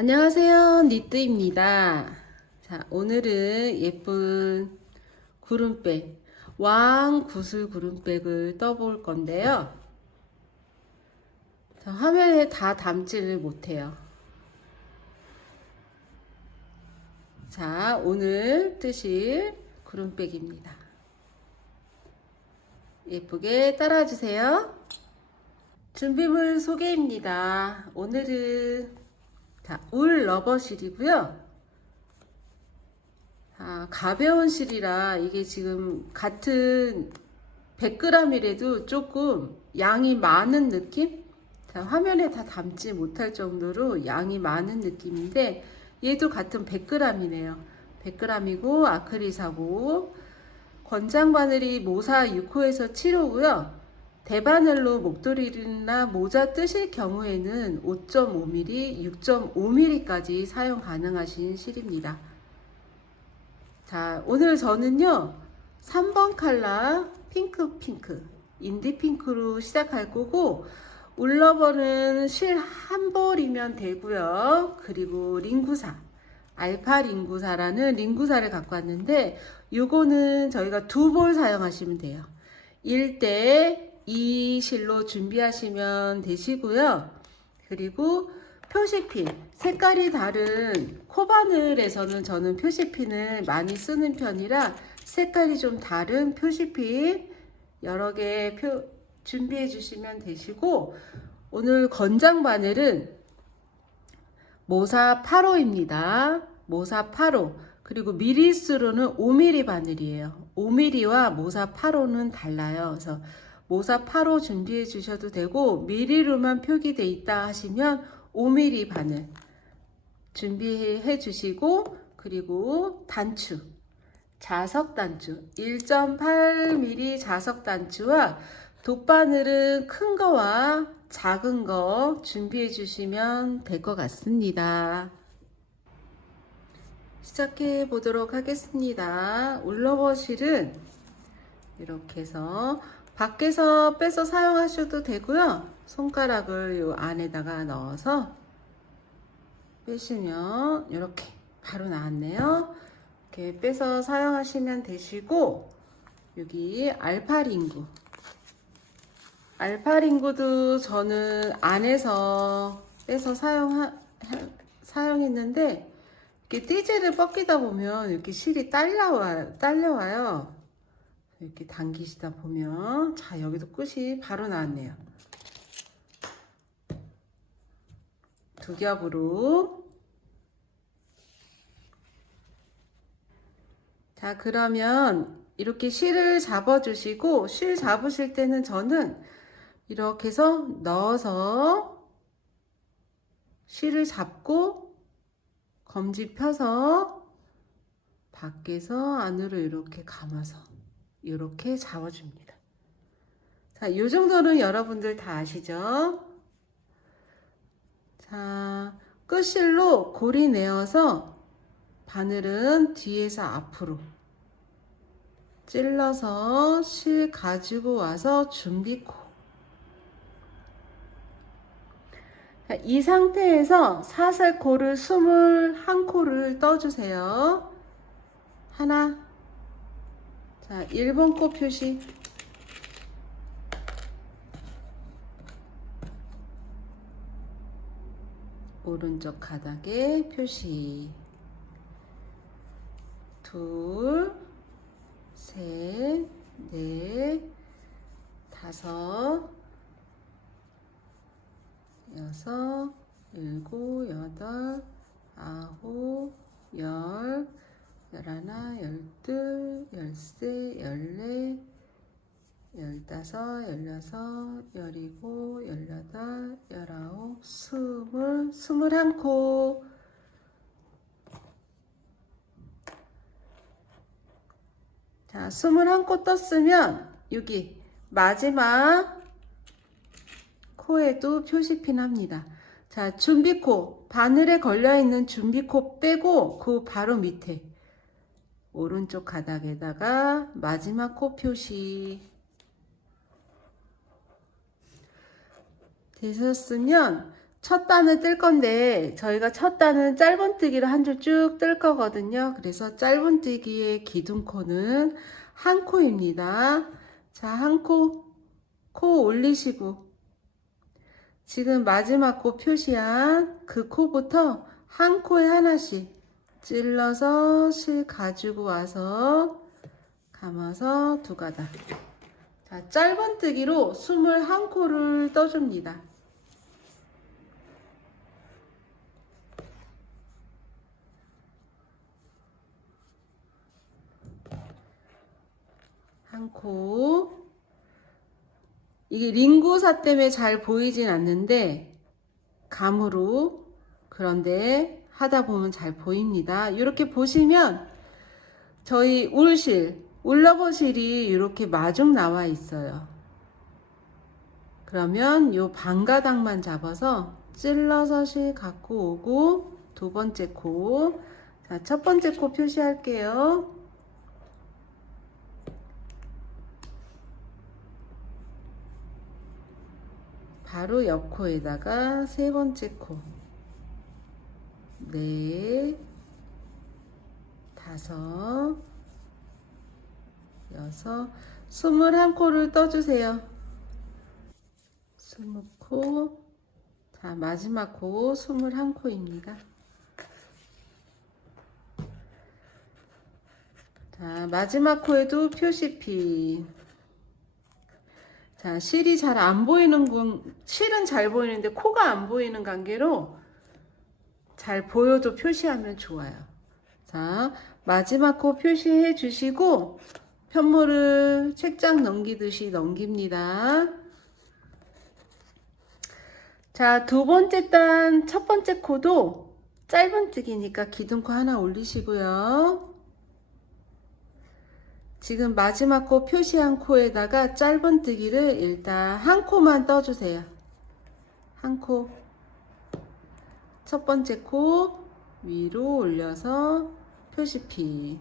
안녕하세요, 니뜨입니다. 자, 오늘은 예쁜 구름백, 왕 구슬 구름백을 떠볼 건데요. 자, 화면에 다 담지를 못해요. 자, 오늘 뜨실 구름백입니다. 예쁘게 따라주세요. 준비물 소개입니다. 오늘은 울 러버실이고요. 가벼운 실이라 이게 지금 같은 100g이라도 조금 양이 많은 느낌? 화면에 다 담지 못할 정도로 양이 많은 느낌인데 얘도 같은 100g이네요. 100g이고 아크릴사고 권장 바늘이 모사 6호에서 7호고요. 대바늘로 목도리나 모자 뜨실 경우에는 5.5mm, 6.5mm까지 사용 가능하신 실입니다. 자, 오늘 저는요 3번 컬러 핑크 인디 핑크로 시작할 거고, 울러버는 실 한 볼이면 되고요. 그리고 링구사, 알파 링구사라는 링구사를 갖고 왔는데 요거는 저희가 2볼 사용하시면 돼요. 1대 2 실로 준비하시면 되시고요. 그리고 표시핀, 색깔이 다른 코바늘에서는 저는 표시핀을 많이 쓰는 편이라 색깔이 좀 다른 표시핀 여러 개 준비해 주시면 되시고, 오늘 권장 바늘은 모사 8호입니다. 모사 8호. 그리고 미리수로는 5mm 바늘이에요. 5mm와 모사 8호는 달라요. 그래서 모사 8호 준비해 주셔도 되고, 미리로만 표기돼 있다 하시면 5mm 바늘 준비해 주시고, 그리고 단추, 자석 단추 1.8mm 자석 단추와 돗바늘은 큰 거와 작은 거 준비해 주시면 될 것 같습니다. 시작해 보도록 하겠습니다. 울러버실은 이렇게 해서 밖에서 빼서 사용하셔도 되고요. 손가락을 이 안에다가 넣어서 빼시면 이렇게 바로 나왔네요. 이렇게 빼서 사용하시면 되시고, 여기 알파링구, 알파링구도 저는 안에서 빼서 사용했는데 이렇게 띠지를 뻗기다 보면 이렇게 실이 딸려와요. 이렇게 당기시다 보면, 자, 여기도 끝이 바로 나왔네요. 두 겹으로. 자, 그러면 이렇게 실을 잡아 주시고, 실 잡으실 때는 저는 이렇게 해서 넣어서 실을 잡고 검지 펴서 밖에서 안으로 이렇게 감아서 이렇게 잡아줍니다. 자, 이 정도는 여러분들 다 아시죠? 자, 끝실로 고리 내어서 바늘은 뒤에서 앞으로 찔러서 실 가지고 와서 준비코. 자, 이 상태에서 사슬코를 21코를 떠주세요. 하나. 자, 1번 코 표시. 오른쪽 가닥에 표시. 둘, 셋, 넷, 다섯, 여섯, 일곱, 여덟, 아홉, 열, 열하나, 열둘, 열세, 열네, 열다섯, 열여섯, 열일곱, 열여덟, 열아홉, 스물, 21코. 자, 21코 떴으면 여기 마지막 코에도 표시핀 합니다. 자, 준비코, 바늘에 걸려있는 준비코 빼고 그 바로 밑에 오른쪽 가닥에다가 마지막 코 표시. 되셨으면 첫 단을 뜰 건데 저희가 첫 단은 짧은뜨기로 한 줄 쭉 뜰 거거든요. 그래서 짧은뜨기의 기둥코는 한 코입니다. 자, 한 코, 코 올리시고 지금 마지막 코 표시한 그 코부터 한 코에 하나씩 찔러서 실 가지고 와서 감아서 두 가닥. 자, 짧은뜨기로 21코를 떠줍니다. 한 코. 이게 링구사 때문에 잘 보이진 않는데 감으로 그런데 하다 보면 잘 보입니다. 이렇게 보시면 저희 울실, 울러버실이 이렇게 마중 나와 있어요. 그러면 요 반가닥만 잡아서 찔러서 실 갖고 오고 두 번째 코. 자, 첫 번째 코 표시할게요. 바로 옆 코에다가 세 번째 코. 넷, 다섯, 여섯, 21코를 떠주세요. 20코. 자, 마지막 코 21코입니다. 자, 마지막 코에도 표시피. 자, 실이 잘 안 보이는 실은 잘 보이는데 코가 안 보이는 관계로 잘 보여도 표시하면 좋아요. 자, 마지막 코 표시해 주시고 편물을 책장 넘기듯이 넘깁니다. 자, 두 번째 단 첫 번째 코도 짧은뜨기니까 기둥코 하나 올리시고요. 지금 마지막 코 표시한 코에다가 짧은뜨기를 일단 한 코만 떠주세요. 한 코. 첫 번째 코 위로 올려서 표시피.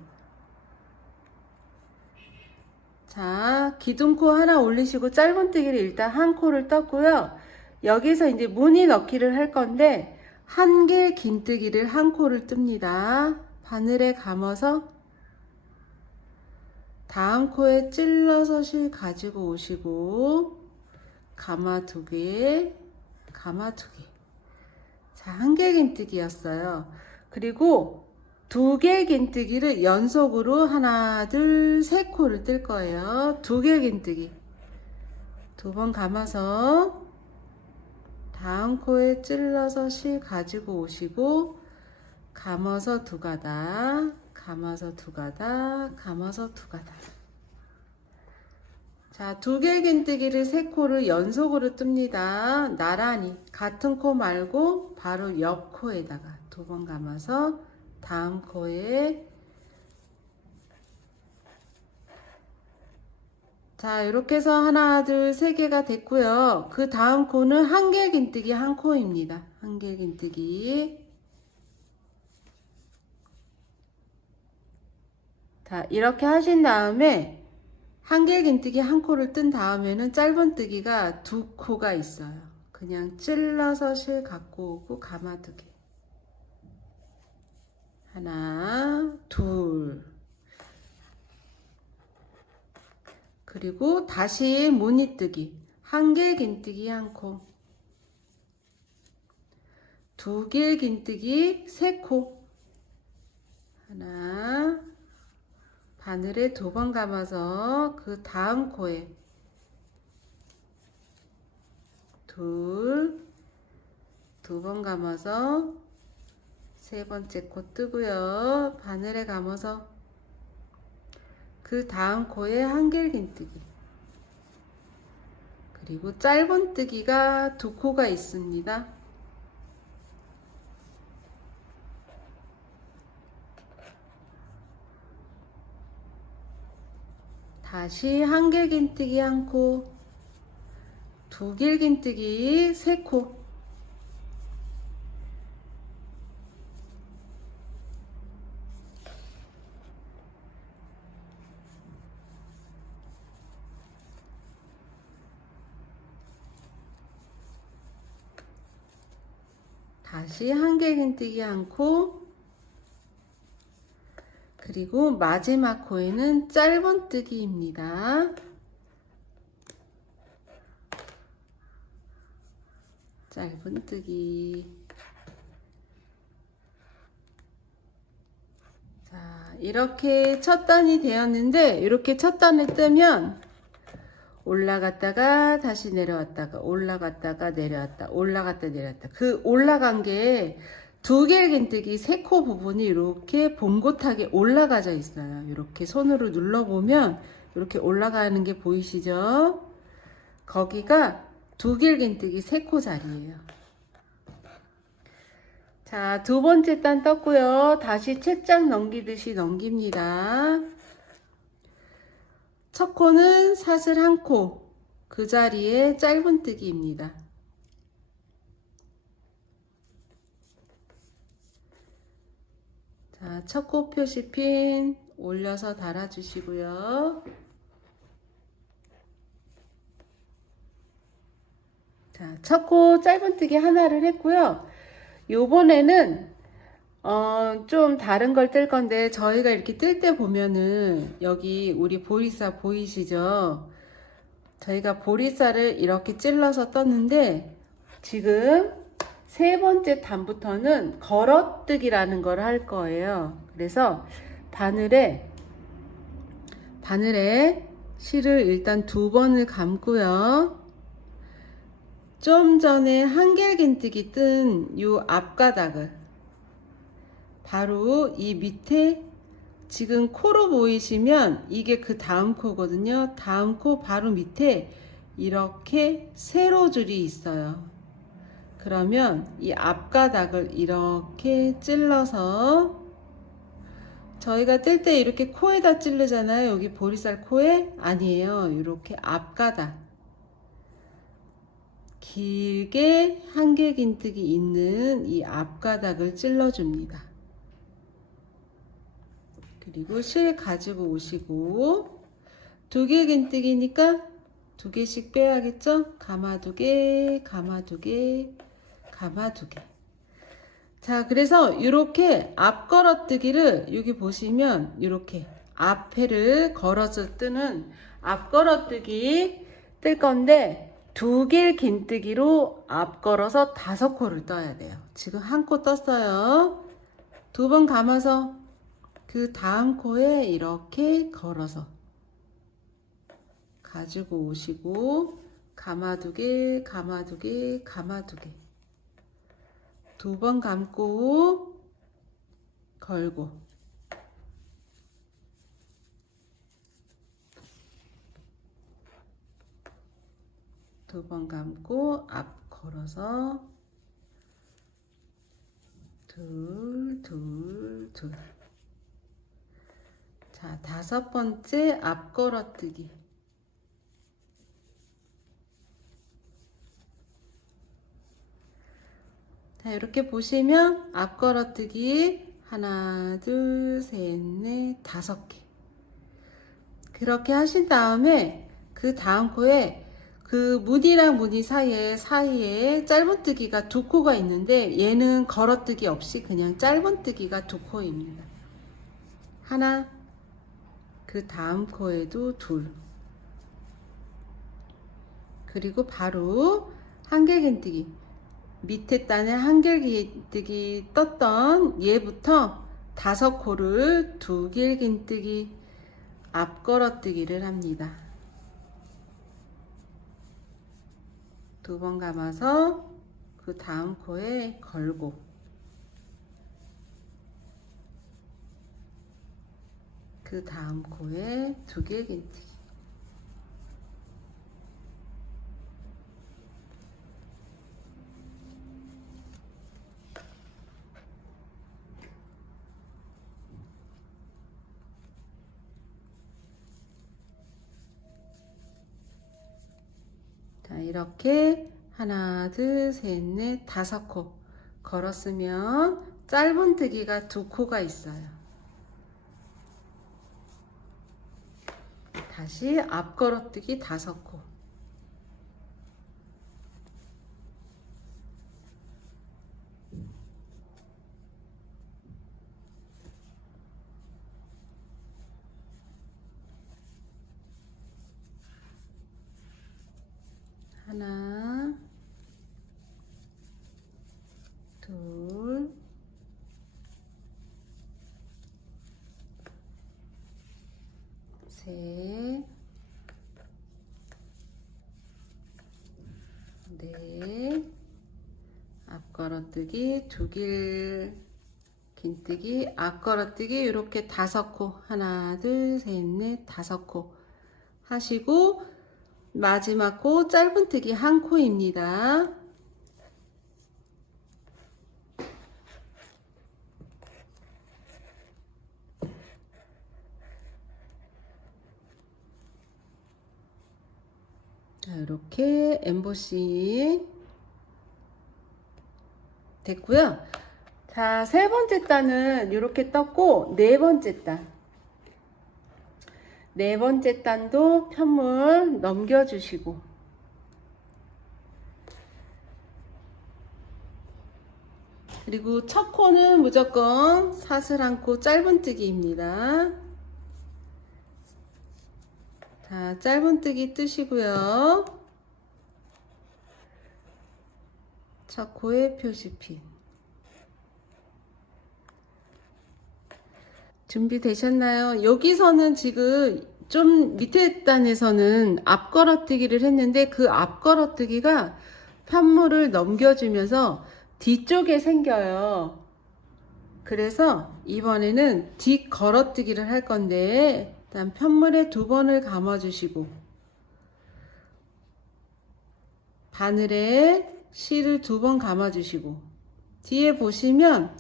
자, 기둥코 하나 올리시고 짧은뜨기를 일단 한 코를 떴고요. 여기서 이제 무늬 넣기를 할 건데 한 개 긴뜨기를 한 코를 뜹니다. 바늘에 감아서 다음 코에 찔러서 실 가지고 오시고 가마 두 개, 가마 두 개. 자, 한 개 긴뜨기였어요. 그리고 두 개 긴뜨기를 연속으로 하나, 둘, 세 코를 뜰 거예요. 두 개 긴뜨기. 두 번 감아서 다음 코에 찔러서 실 가지고 오시고 감아서 두 가닥, 감아서 두 가닥, 감아서 두 가닥. 자, 두 개 긴뜨기를 세 코를 연속으로 뜹니다. 나란히 같은 코 말고 바로 옆 코에다가 두 번 감아서 다음 코에. 자, 이렇게 해서 하나, 둘, 세 개가 됐고요. 그 다음 코는 한 개 긴뜨기 한 코입니다. 한 개 긴뜨기. 자, 이렇게 하신 다음에 한 개 긴뜨기 한 코를 뜬 다음에는 짧은뜨기가 두 코가 있어요. 그냥 찔러서 실 갖고 오고 가마 두 개. 하나, 둘. 그리고 다시 무늬뜨기. 한 개 긴뜨기 한 코. 두 개 긴뜨기 세 코. 하나. 바늘에 두 번 감아서 그 다음 코에 둘, 두 번 감아서 세 번째 코 뜨고요. 바늘에 감아서 그 다음 코에 한길 긴뜨기. 그리고 짧은뜨기가 두 코가 있습니다. 다시 한길 긴뜨기 한 코, 두 길 긴뜨기 세 코. 다시 한길긴뜨기 한 코, 그리고 마지막 코에는 짧은뜨기입니다. 짧은뜨기. 자, 이렇게 첫 단이 되었는데, 이렇게 첫 단을 뜨면 올라갔다가 다시 내려왔다가 올라갔다가 내려왔다 올라갔다 내려왔다. 그 올라간 게 두길긴뜨기 세 코 부분이 이렇게 봉긋하게 올라가져 있어요. 이렇게 손으로 눌러보면 이렇게 올라가는 게 보이시죠? 거기가 두길긴뜨기 세 코 자리예요. 자, 두 번째 단 떴고요. 다시 책장 넘기듯이 넘깁니다. 첫 코는 사슬 한 코, 그 자리에 짧은뜨기입니다. 자, 첫 코 표시핀 올려서 달아주시고요. 자, 첫 코 짧은뜨기 하나를 했고요. 요번에는 좀 다른 걸 뜰 건데, 저희가 이렇게 뜰 때 보면은 여기 우리 보리쌀 보이시죠? 저희가 보리쌀을 이렇게 찔러서 떴는데, 지금 세 번째 단부터는 걸어뜨기라는 걸 할 거예요. 그래서 바늘에 실을 일단 두 번을 감고요. 좀 전에 한길긴뜨기 뜬 이 앞가닥을 바로 이 밑에 지금 코로 보이시면 이게 그 다음 코거든요. 다음 코 바로 밑에 이렇게 세로줄이 있어요. 그러면 이 앞가닥을 이렇게 찔러서, 저희가 뜰 때 이렇게 코에다 찌르잖아요. 여기 보리쌀 코에. 아니에요. 이렇게 앞가닥 길게 한길긴뜨기 있는 이 앞가닥을 찔러줍니다. 그리고 실 가지고 오시고, 두길긴뜨기니까 두 개씩 빼야겠죠? 가마 두 개, 가마 두 개, 가마 두 개. 자, 그래서 이렇게 앞걸어뜨기를 여기 보시면 이렇게 앞에를 걸어서 뜨는 앞걸어뜨기 뜰 건데, 두길긴뜨기로 앞걸어서 5코를 떠야 돼요. 지금 한 코 떴어요. 두 번 감아서 그 다음 코에 이렇게 걸어서 가지고 오시고, 가마 두 개, 가마 두 개, 가마 두 개. 두 번 감고 걸고, 두 번 감고 앞 걸어서 둘, 둘, 둘. 자, 5번째 앞 걸어뜨기. 자, 이렇게 보시면 앞 걸어뜨기 하나, 둘, 셋, 넷, 5개. 그렇게 하신 다음에 그 다음 코에 그 무늬랑 무늬 사이에 짧은뜨기가 2코가 있는데, 얘는 걸어뜨기 없이 그냥 짧은뜨기가 2코입니다. 하나, 그 다음 코에도 둘. 그리고 바로 한길긴뜨기, 밑에 단에 한길긴뜨기 떴던 얘부터 5코를 두길긴뜨기 앞걸어뜨기를 합니다. 두 번 감아서 그 다음 코에 걸고, 그 다음 코에 두길긴뜨기. 자, 이렇게 하나, 둘, 셋, 넷, 5코 걸었으면 짧은뜨기가 2코가 있어요. 다시 앞걸어뜨기 5코. 셋, 넷, 앞걸어뜨기 두 길, 긴뜨기, 앞걸어뜨기 이렇게 5코, 하나, 둘, 셋, 넷, 5코 하시고 마지막 코 짧은뜨기 1코입니다. 자, 이렇게 엠보시 됐고요. 자, 3번째 단은 이렇게 떴고, 4번째 단. 4번째 단도 편물 넘겨주시고, 그리고 첫 코는 무조건 사슬 1코 짧은뜨기입니다. 자, 짧은뜨기 뜨시고요. 첫 코에 표시핀. 준비되셨나요? 여기서는 지금 좀 밑에 단에서는 앞걸어뜨기를 했는데 그 앞걸어뜨기가 편물을 넘겨주면서 뒤쪽에 생겨요. 그래서 이번에는 뒷걸어뜨기를 할 건데 일단 편물에 2번을 감아주시고 바늘에 실을 2번 감아주시고 뒤에 보시면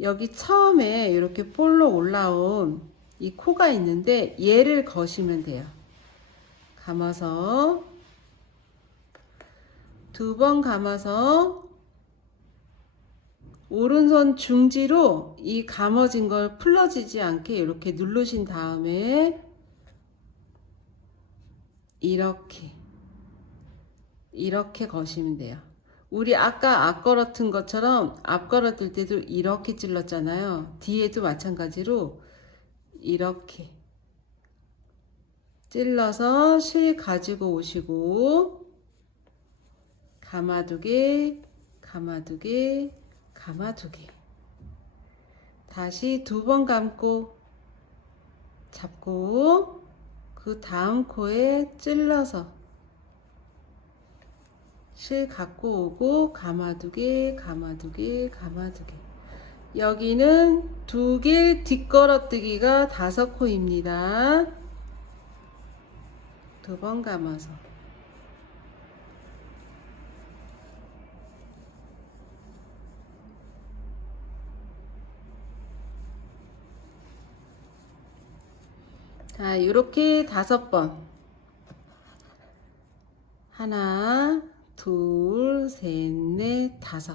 여기 처음에 이렇게 볼록 올라온 이 코가 있는데 얘를 거시면 돼요. 감아서 2번 감아서 오른손 중지로 이 감아진 걸 풀러지지 않게 이렇게 누르신 다음에 이렇게 거시면 돼요. 우리 아까 앞걸어튼 것처럼 앞걸어뜰 때도 이렇게 찔렀잖아요. 뒤에도 마찬가지로 이렇게 찔러서 실 가지고 오시고 감아두개, 감아두개, 감아두개. 다시 2번 감고 잡고 그 다음 코에 찔러서 실 갖고 오고 감아두개, 감아두개, 감아두개. 여기는 2길 뒷걸어뜨기가 5코입니다. 2번 감아서 자, 이렇게 5번 하나, 둘, 셋, 넷, 5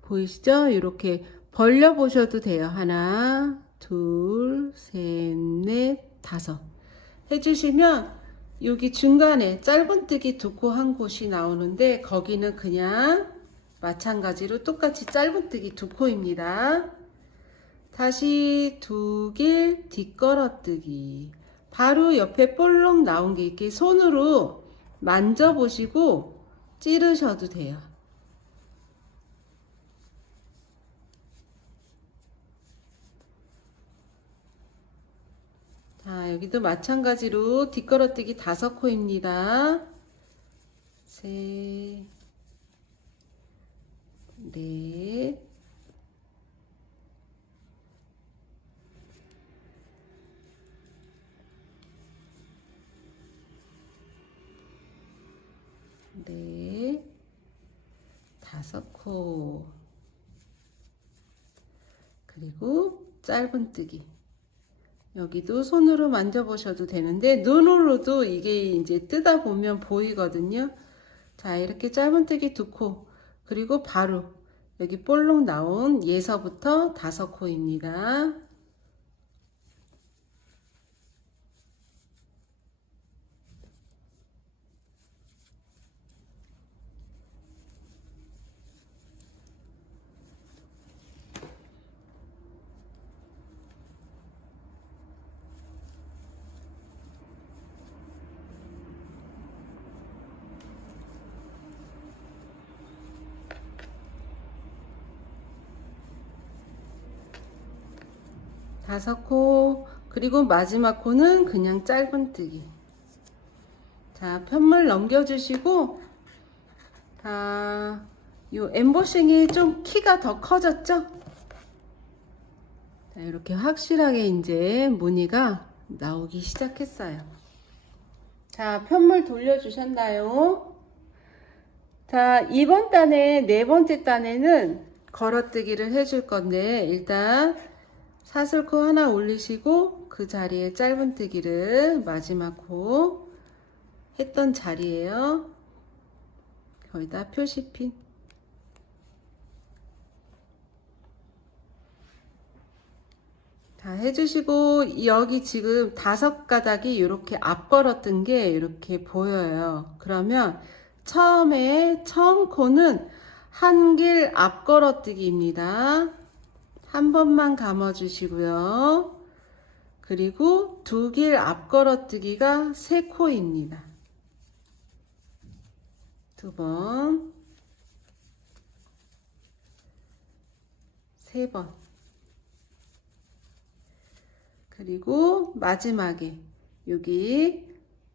보이시죠? 이렇게 벌려 보셔도 돼요. 하나, 둘, 셋, 넷, 5 해주시면 여기 중간에 짧은뜨기 2코 한 곳이 나오는데 거기는 그냥 마찬가지로 똑같이 짧은뜨기 2코입니다. 다시 2길 뒷걸어뜨기. 바로 옆에 볼록 나온 게 이렇게 손으로 만져보시고 찌르셔도 돼요. 자, 여기도 마찬가지로 뒷걸어뜨기 5코입니다. 셋, 넷, 넷, 5코. 그리고 짧은뜨기. 여기도 손으로 만져보셔도 되는데 눈으로도 이게 이제 뜯어 보면 보이거든요. 자, 이렇게 짧은뜨기 2코. 그리고 바로 여기 볼록 나온 얘서부터 5코입니다. 다섯 코 그리고 마지막 코는 그냥 짧은뜨기. 자, 편물 넘겨주시고, 자, 요 엠보싱이 좀 키가 더 커졌죠? 자, 이렇게 확실하게 이제 무늬가 나오기 시작했어요. 자, 편물 돌려주셨나요? 자, 이번 단에, 네 번째 단에는 걸어뜨기를 해줄 건데, 일단 사슬코 하나 올리시고, 그 자리에 짧은뜨기를 마지막 코 했던 자리에요. 거기다 표시핀. 다 해주시고, 여기 지금 5가닥이 이렇게 앞걸었던 게 이렇게 보여요. 그러면 처음 코는 한길 앞걸어뜨기입니다. 한 번만 감아주시고요. 그리고 2길 앞걸어뜨기가 3코입니다. 2번, 3번. 그리고 마지막에 여기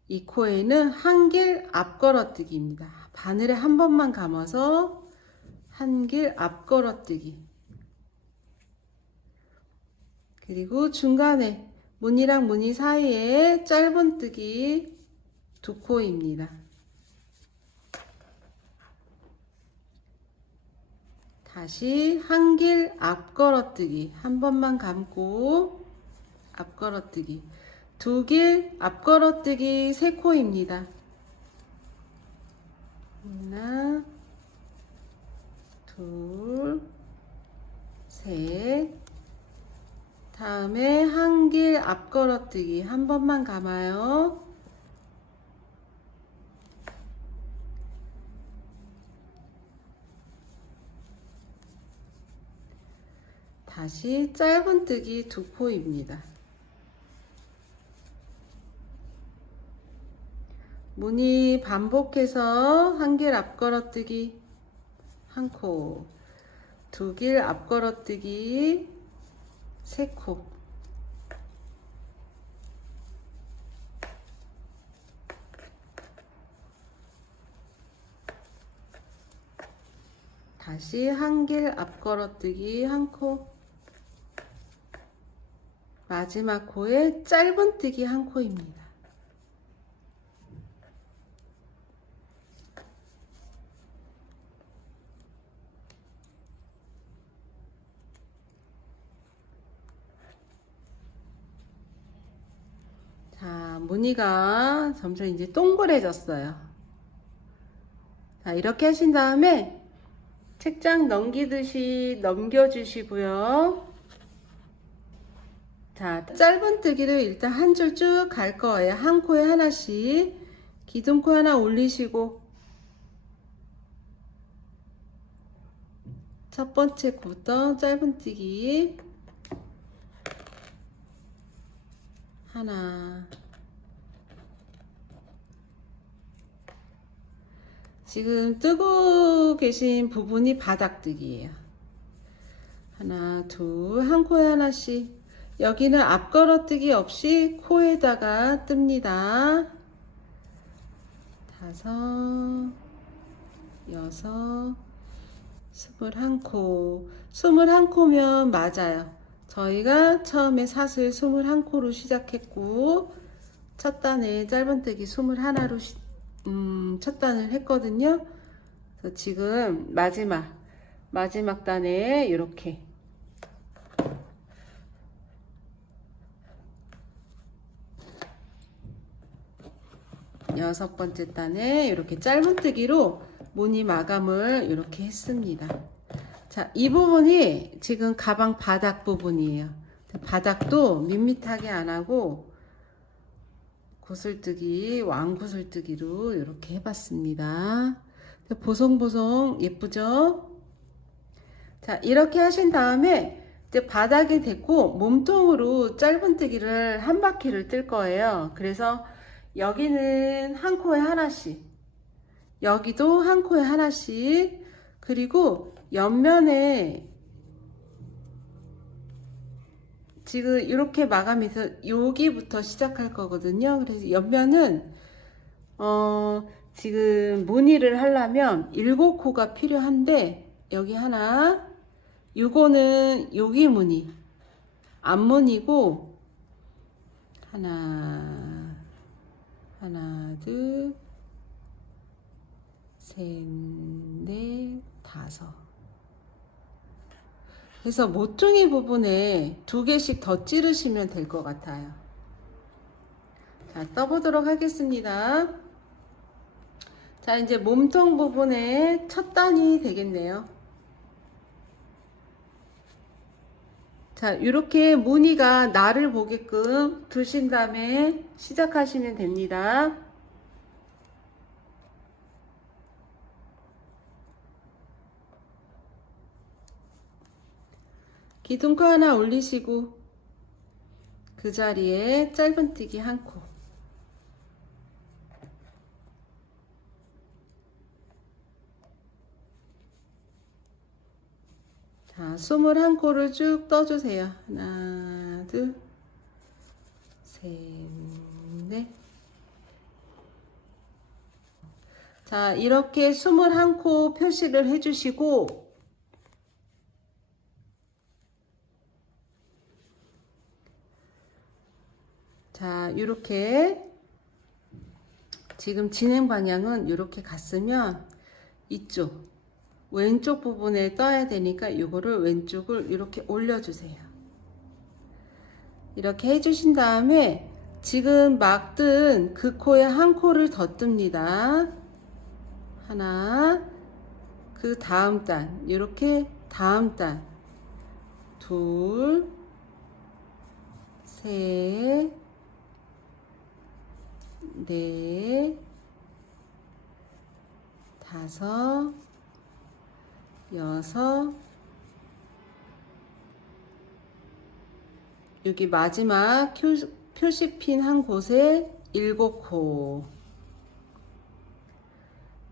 이 코에는 한길 앞걸어뜨기입니다. 바늘에 한 번만 감아서 한길 앞걸어뜨기. 그리고 중간에 무늬랑 무늬 사이에 짧은뜨기 2코입니다. 다시 한길 앞걸어뜨기 한 번만 감고 앞걸어뜨기 2길 앞걸어뜨기 3코입니다. 하나, 둘, 셋. 다음에 한길 앞걸어뜨기 한 번만 감아요. 다시 짧은뜨기 2코입니다. 무늬 반복해서 한길 앞걸어뜨기 1코, 2길 앞걸어뜨기 3코. 다시 한길 앞걸어뜨기 1코. 마지막 코에 짧은뜨기 1코입니다. 자, 무늬가 점점 이제 동그래졌어요. 자, 이렇게 하신 다음에 책장 넘기듯이 넘겨주시고요. 자, 짧은뜨기를 일단 한 줄 쭉 갈 거예요. 한 코에 하나씩. 기둥코 하나 올리시고 첫 번째 코부터 짧은뜨기 하나. 지금 뜨고 계신 부분이 바닥뜨기예요. 하나, 둘, 한 코에 하나씩. 여기는 앞걸어뜨기 없이 코에다가 뜹니다. 5, 6, 21코. 21코면 맞아요. 저희가 처음에 사슬 21코로 시작했고 첫 단에 짧은뜨기 21으로 첫 단을 했거든요. 그래서 지금 마지막 단에 이렇게 여섯 번째 단에 이렇게 짧은뜨기로 무늬 마감을 이렇게 했습니다. 자, 이 부분이 지금 가방 바닥 부분이에요. 바닥도 밋밋하게 안 하고 구슬뜨기, 왕구슬뜨기로 이렇게 해봤습니다. 보송보송 예쁘죠? 자, 이렇게 하신 다음에 이제 바닥이 됐고 몸통으로 짧은뜨기를 한 바퀴를 뜰 거예요. 그래서 여기는 한 코에 하나씩, 여기도 한 코에 하나씩, 그리고 옆면에 지금 이렇게 마감해서 여기부터 시작할 거거든요. 그래서 옆면은 지금 무늬를 하려면 7코가 필요한데 여기 하나, 요거는 여기 무늬 앞무늬고 하나 둘 셋 넷 다섯. 그래서 모퉁이 부분에 2개씩 더 찌르시면 될 것 같아요. 자, 떠보도록 하겠습니다. 자, 이제 몸통 부분에 첫 단이 되겠네요. 자, 이렇게 무늬가 나를 보게끔 두신 다음에 시작하시면 됩니다. 기둥코 하나 올리시고 그 자리에 짧은뜨기 1코. 자, 21코를 쭉 떠주세요. 하나, 둘, 셋, 넷. 자, 이렇게 21코 표시를 해주시고, 자, 이렇게 지금 진행 방향은 이렇게 갔으면 이쪽 왼쪽 부분에 떠야 되니까 이거를 왼쪽을 이렇게 올려주세요. 이렇게 해주신 다음에 지금 막 뜬 그 코에 1코를 더 뜹니다. 하나, 그 다음 단, 이렇게 다음 단, 둘, 셋, 넷, 다섯, 여섯, 여기 마지막 표시핀 한 곳에 7코.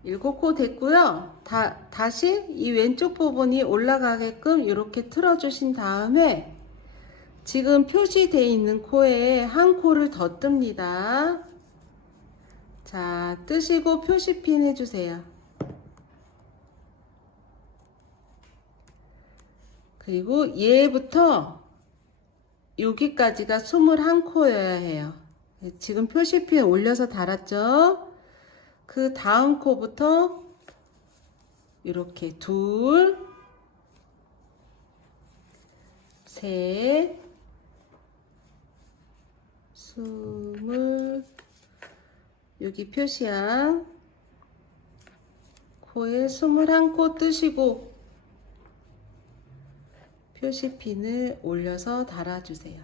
7코 됐고요. 다시 이 왼쪽 부분이 올라가게끔 이렇게 틀어주신 다음에 지금 표시되어 있는 코에 1코를 더 뜹니다. 자, 뜨시고 표시핀 해주세요. 그리고 얘부터 여기까지가 21코여야 해요. 지금 표시핀 올려서 달았죠? 그 다음 코부터 이렇게 둘, 셋, 20, 여기 표시한 코에 21코 뜨시고 표시핀을 올려서 달아주세요.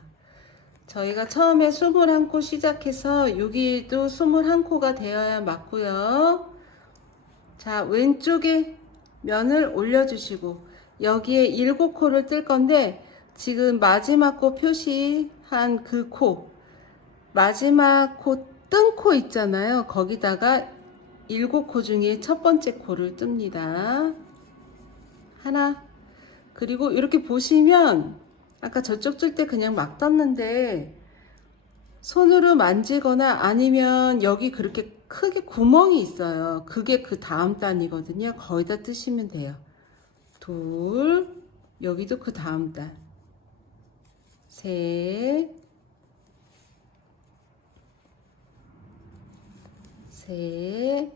저희가 처음에 21코 시작해서 여기도 21코가 되어야 맞고요. 자, 왼쪽에 면을 올려주시고 여기에 7코를 뜰 건데 지금 마지막 코 표시한 그 코, 마지막 코 뜬 코 있잖아요. 거기다가 7코 중에 첫 번째 코를 뜹니다. 하나. 그리고 이렇게 보시면 아까 저쪽 뜰 때 그냥 막 떴는데 손으로 만지거나 아니면 여기 그렇게 크게 구멍이 있어요. 그게 그 다음 단이거든요. 거기다 뜨시면 돼요. 둘, 여기도 그 다음 단, 셋, 셋,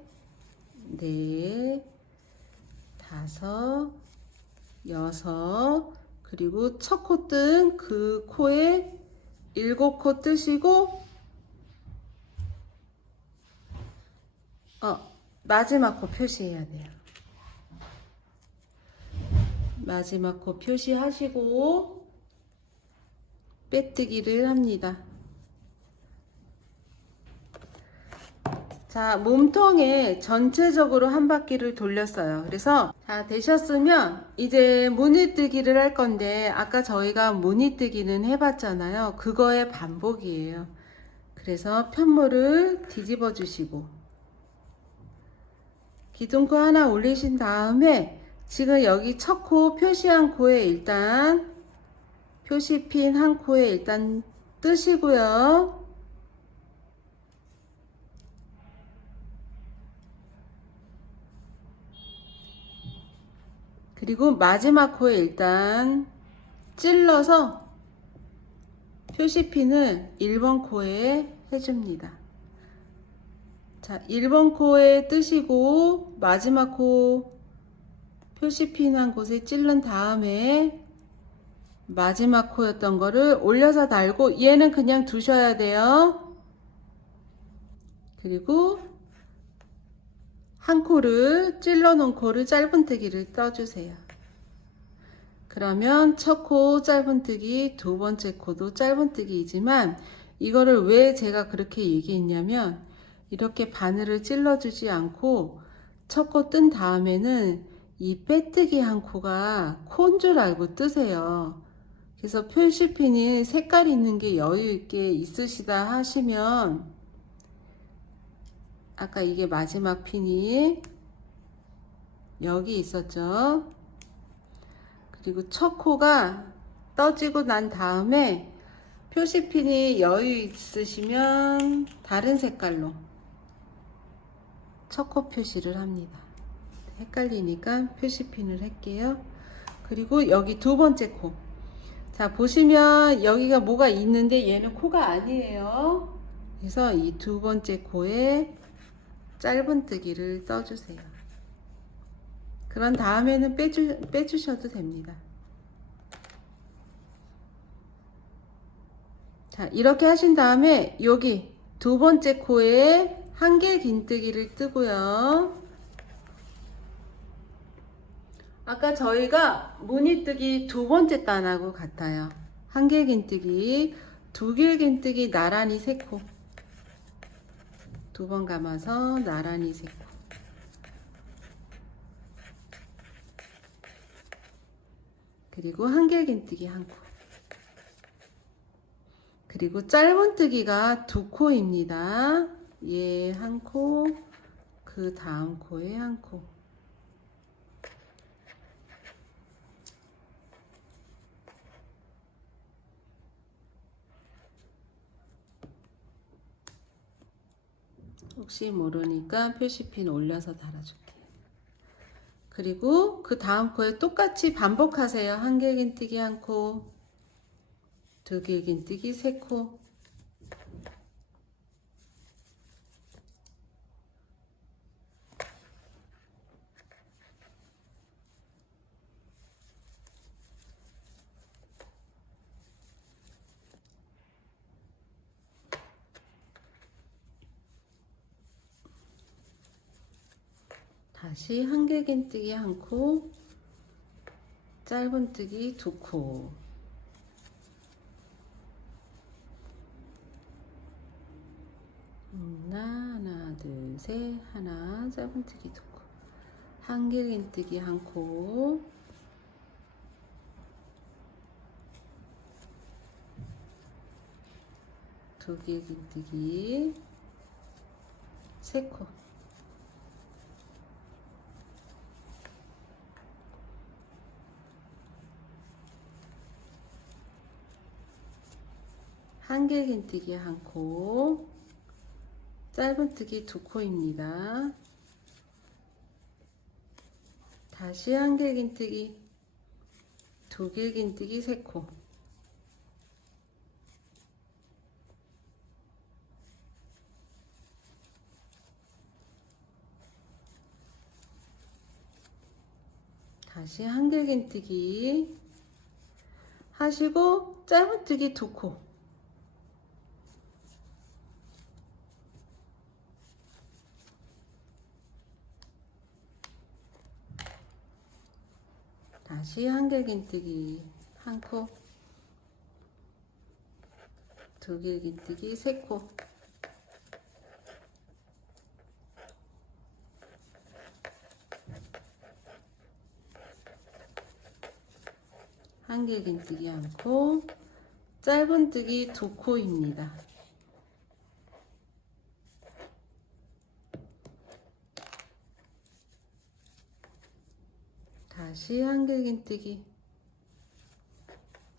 넷, 다섯, 여섯, 그리고 첫 코 뜬 그 코에 7코 뜨시고 마지막 코 표시해야 돼요. 마지막 코 표시하시고 빼뜨기를 합니다. 자, 몸통에 전체적으로 한 바퀴를 돌렸어요. 그래서 자, 되셨으면 이제 무늬뜨기를 할 건데 아까 저희가 무늬뜨기는 해봤잖아요. 그거의 반복이에요. 그래서 편물을 뒤집어 주시고 기둥코 하나 올리신 다음에 지금 여기 첫 코 표시한 코에 일단 표시핀 한 코에 일단 뜨시고요. 그리고 마지막 코에 일단 찔러서 표시핀을 1번 코에 해줍니다. 자, 1번 코에 뜨시고 마지막 코 표시핀 한 곳에 찔른 다음에 마지막 코였던 거를 올려서 달고 얘는 그냥 두셔야 돼요. 그리고 한 코를 찔러 놓은 코를 짧은뜨기를 떠주세요. 그러면 첫 코 짧은뜨기, 두 번째 코도 짧은뜨기이지만 이거를 왜 제가 그렇게 얘기했냐면 이렇게 바늘을 찔러주지 않고 첫 코 뜬 다음에는 이 빼뜨기 한 코가 코인 줄 알고 뜨세요. 그래서 표시핀이 색깔 있는 게 여유 있게 있으시다 하시면 아까 이게 마지막 핀이 여기 있었죠. 그리고 첫 코가 떠지고 난 다음에 표시핀이 여유 있으시면 다른 색깔로 첫 코 표시를 합니다. 헷갈리니까 표시핀을 할게요. 그리고 여기 두 번째 코. 자, 보시면 여기가 뭐가 있는데 얘는 코가 아니에요. 그래서 이 두 번째 코에 짧은뜨기를 떠주세요. 그런 다음에는 빼주셔도 됩니다. 자, 이렇게 하신 다음에 여기 두 번째 코에 한길 긴뜨기를 뜨고요. 아까 저희가 무늬뜨기 두 번째 단하고 같아요. 한길 긴뜨기, 두길 긴뜨기 나란히 세 코. 두 번 감아서 나란히 세 코. 그리고 한길 긴뜨기 한 코. 그리고 짧은뜨기가 두 코입니다. 얘 한 코, 그 다음 코에 한 코. 혹시 모르니까 표시핀 올려서 달아줄게요. 그리고 그 다음 코에 똑같이 반복하세요. 한길 긴뜨기 한 코, 두길 긴뜨기 세 코. 다시 한길 긴뜨기 한 코, 짧은뜨기 두 코. 하나, 둘, 셋, 하나, 짧은뜨기 두 코. 한길 긴뜨기 한 코, 두길 긴뜨기 세 코. 한길 긴뜨기 한 코, 짧은뜨기 두 코입니다. 다시 한길 긴뜨기, 두길 긴뜨기 세 코. 다시 한길 긴뜨기 하시고 짧은뜨기 두 코. 다시 한길 긴뜨기 한 코, 두길 긴뜨기 세 코. 한길 긴뜨기 한 코, 짧은뜨기 두 코입니다. 다시 한길 긴뜨기,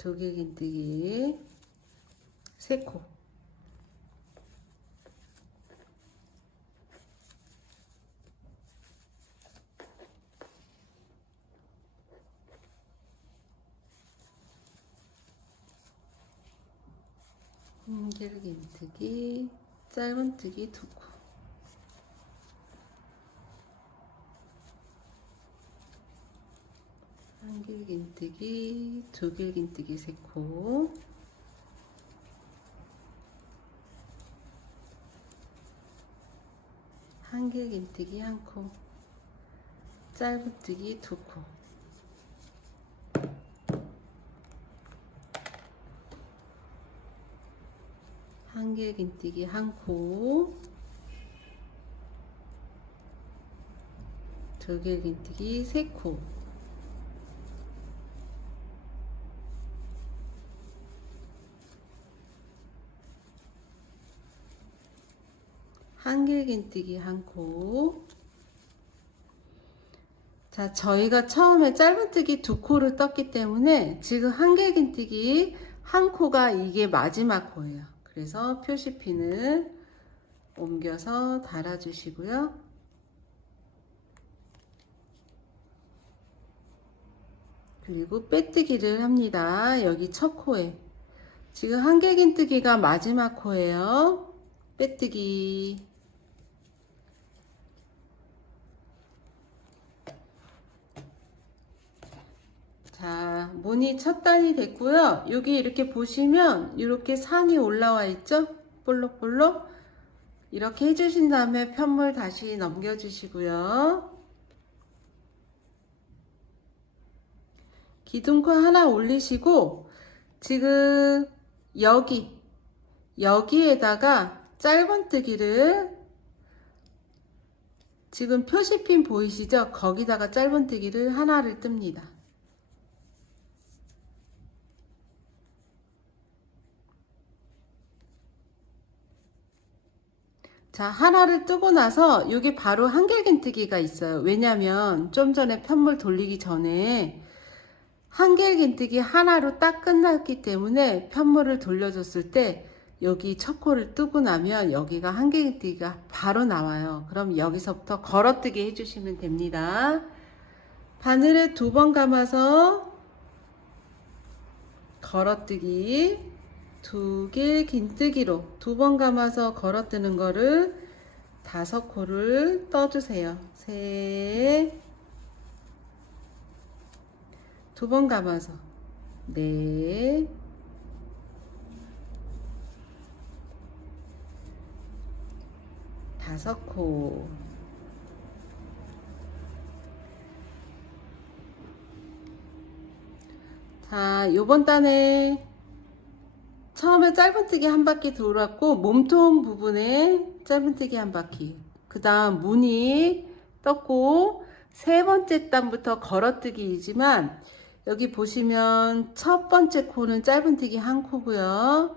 두길긴뜨기 3코. 길긴뜨기 짧은뜨기 2코. 한길긴뜨기 두길긴뜨기 3코. 한길긴뜨기 1코. 짧은뜨기 2코. 한길긴뜨기 1코. 두길긴뜨기 3코. 한길긴뜨기 1코. 자, 저희가 처음에 짧은뜨기 2코를 떴기 때문에 지금 한길긴뜨기 1코가 이게 마지막 코예요. 그래서 표시핀을 옮겨서 달아주시고요. 그리고 빼뜨기를 합니다. 여기 첫 코에. 지금 한길긴뜨기가 마지막 코예요. 빼뜨기. 자, 무늬 첫 단이 됐고요. 여기 이렇게 보시면 이렇게 산이 올라와 있죠? 볼록볼록. 이렇게 해주신 다음에 편물 다시 넘겨주시고요. 기둥코 하나 올리시고 지금 여기에다가 짧은뜨기를 지금 표시핀 보이시죠? 거기다가 짧은뜨기를 하나를 뜹니다. 자, 하나를 뜨고 나서 여기 바로 한길긴뜨기가 있어요. 왜냐면 좀 전에 편물 돌리기 전에 한길긴뜨기 하나로 딱 끝났기 때문에 편물을 돌려줬을 때 여기 첫 코를 뜨고 나면 여기가 한길긴뜨기가 바로 나와요. 그럼 여기서부터 걸어뜨기 해주시면 됩니다. 바늘에 2번 감아서 걸어뜨기, 두길긴뜨기로 2번 감아서 걸어뜨는 거를 5코를 떠주세요. 2번 감아서 4, 5코. 자, 요번 단에 처음에 짧은뜨기 한 바퀴 돌았고 몸통 부분에 짧은뜨기 한 바퀴, 그 다음 무늬 떴고 3번째 단부터 걸어뜨기이지만 여기 보시면 첫 번째 코는 짧은뜨기 1코고요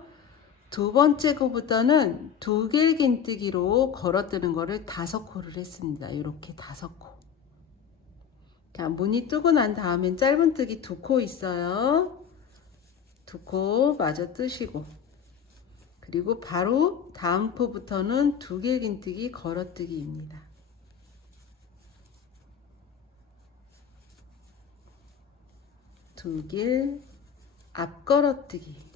2번째 코부터는 두길긴뜨기로 걸어뜨는 거를 5코를 했습니다. 이렇게 5코. 자, 무늬 뜨고 난 다음엔 짧은뜨기 2코 있어요. 2코 마저 뜨시고, 그리고 바로 다음 코부터는 두길긴뜨기 걸어뜨기입니다. 두길 앞걸어뜨기.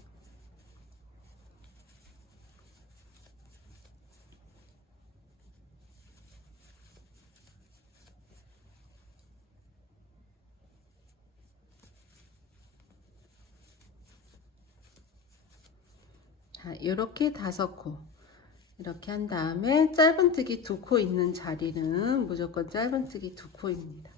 자, 이렇게 5코 이렇게 한 다음에 짧은뜨기 2코 있는 자리는 무조건 짧은뜨기 2코입니다.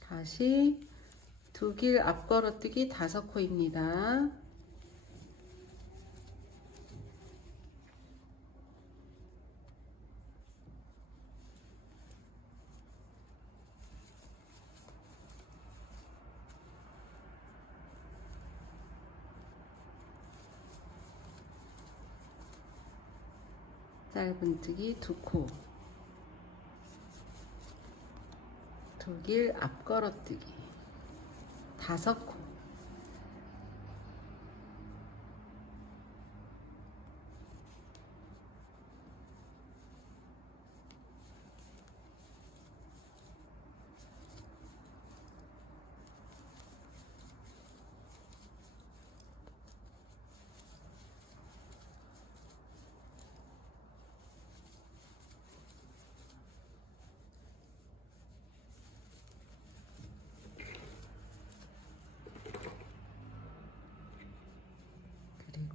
다시 두길 앞걸어뜨기 5코입니다. 짧은뜨기 2코, 독일 앞걸어뜨기 5코,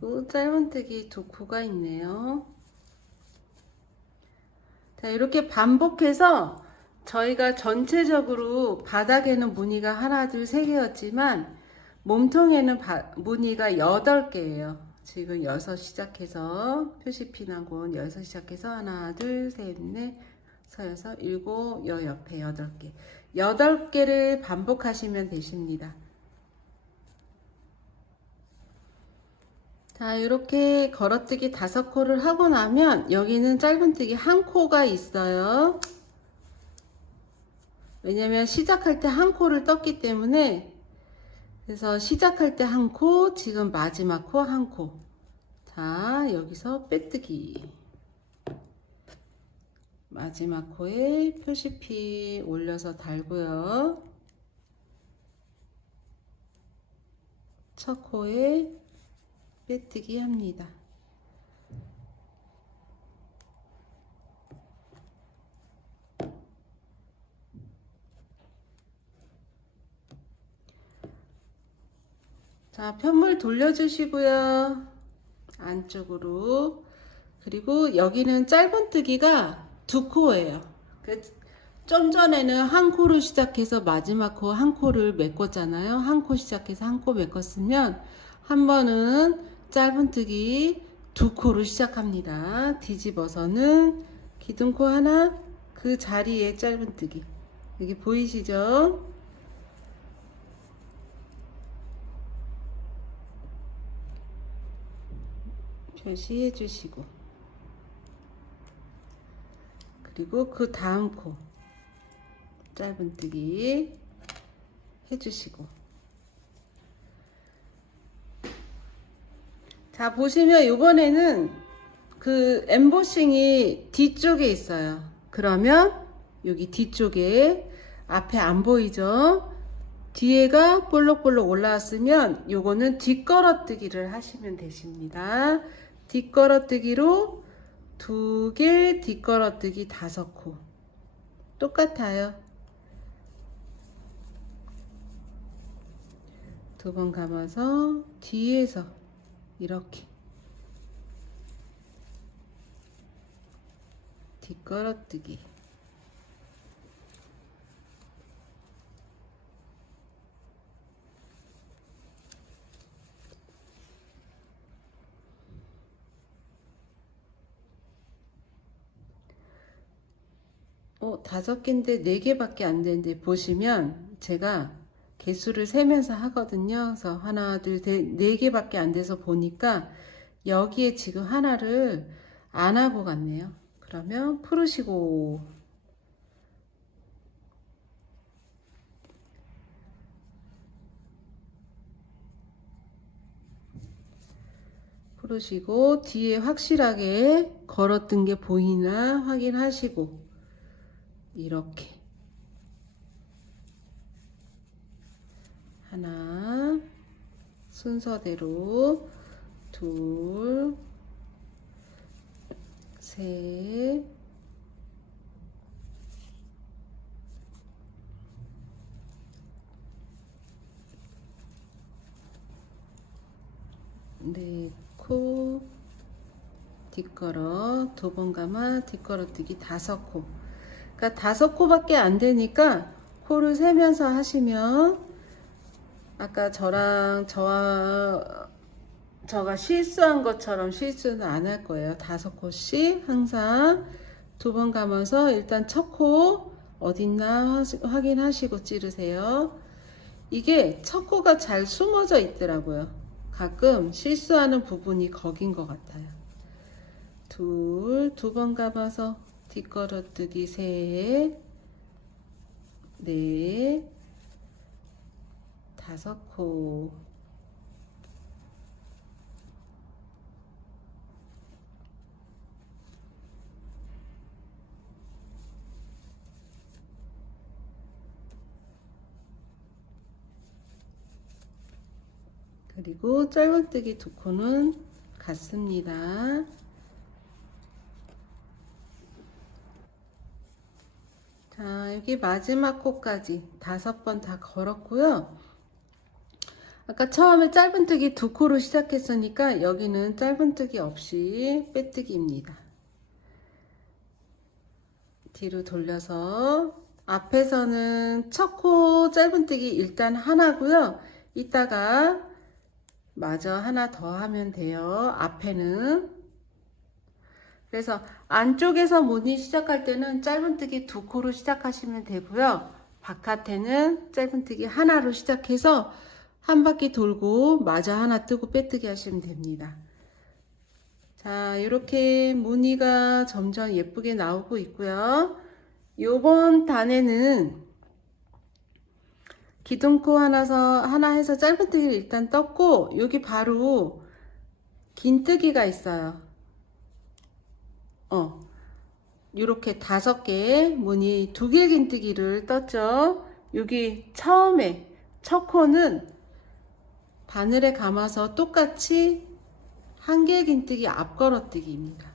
그리고 짧은뜨기 2코가 있네요. 자, 이렇게 반복해서 저희가 전체적으로 바닥에는 무늬가 하나, 둘, 세 개였지만 몸통에는 무늬가 8개예요. 지금 6 시작해서 표시핀하고 6 시작해서 하나, 둘, 셋, 넷, 서여섯, 일곱, 여 옆에 8개. 8개를 반복하시면 되십니다. 자, 이렇게 걸어뜨기 5코를 하고 나면 여기는 짧은뜨기 1코가 있어요. 왜냐면 시작할 때 1코를 떴기 때문에, 그래서 시작할 때 1코, 지금 마지막 코 1코. 자, 여기서 빼뜨기. 마지막 코에 표시피 올려서 달고요. 첫 코에 빼뜨기 합니다. 자, 편물 돌려주시고요. 안쪽으로. 그리고 여기는 짧은뜨기가 2코예요. 좀 전에는 1코로 시작해서 마지막 코 1코를 메꿨잖아요. 1코 시작해서 1코 메꿨으면 한 번은 짧은뜨기 2코로 시작합니다. 뒤집어서는 기둥코 하나, 그 자리에 짧은뜨기. 여기 보이시죠? 표시해 주시고, 그리고 그 다음 코 짧은뜨기 해주시고. 자, 보시면 이번에는 그 엠보싱이 뒤쪽에 있어요. 그러면 여기 뒤쪽에, 앞에 안 보이죠? 뒤에가 볼록볼록 올라왔으면 요거는 뒷걸어뜨기를 하시면 되십니다. 뒷걸어뜨기로 2개, 뒷걸어뜨기 5코. 똑같아요. 2번 감아서 뒤에서 이렇게 뒷걸어뜨기. 어, 5개인데 4개밖에 안 되는데, 보시면 제가 개수를 세면서 하거든요. 그래서 하나, 둘, 셋, 4개밖에 안 돼서 보니까 여기에 지금 하나를 안 하고 갔네요. 그러면 풀으시고, 뒤에 확실하게 걸었던 게 보이나 확인하시고, 이렇게 하나, 순서대로 둘, 셋, 네 코, 뒷걸어 2번 감아, 뒷걸어뜨기 5코. 그러니까 5코밖에 안 되니까 코를 세면서 하시면, 아까 저가 실수한 것처럼 실수는 안 할 거예요. 5코씩 항상 2번 감아서 일단 첫 코 어딨나 확인하시고 찌르세요. 이게 첫 코가 잘 숨어져 있더라고요. 가끔 실수하는 부분이 거긴 것 같아요. 두 번 감아서 뒷걸어뜨기 셋, 넷, 다섯 코. 그리고 짧은뜨기 두 코는 같습니다. 자, 여기 마지막 코까지 5번 다 걸었고요. 아까 처음에 짧은뜨기 두 코로 시작했으니까 여기는 짧은뜨기 없이 빼뜨기입니다. 뒤로 돌려서 앞에서는 첫 코 짧은뜨기 일단 하나고요. 이따가 마저 하나 더 하면 돼요. 앞에는. 그래서 안쪽에서 무늬 시작할 때는 짧은뜨기 두 코로 시작하시면 되고요. 바깥에는 짧은뜨기 하나로 시작해서 한 바퀴 돌고 마저 하나 뜨고 빼뜨기 하시면 됩니다. 자, 이렇게 무늬가 점점 예쁘게 나오고 있고요. 요번 단에는 기둥코 하나 해서 짧은뜨기를 일단 떴고, 여기 바로 긴뜨기가 있어요. 이렇게 5개 무늬 2길 긴뜨기를 떴죠. 여기 처음에 첫 코는 바늘에 감아서 똑같이 한길 긴뜨기 앞걸어뜨기입니다.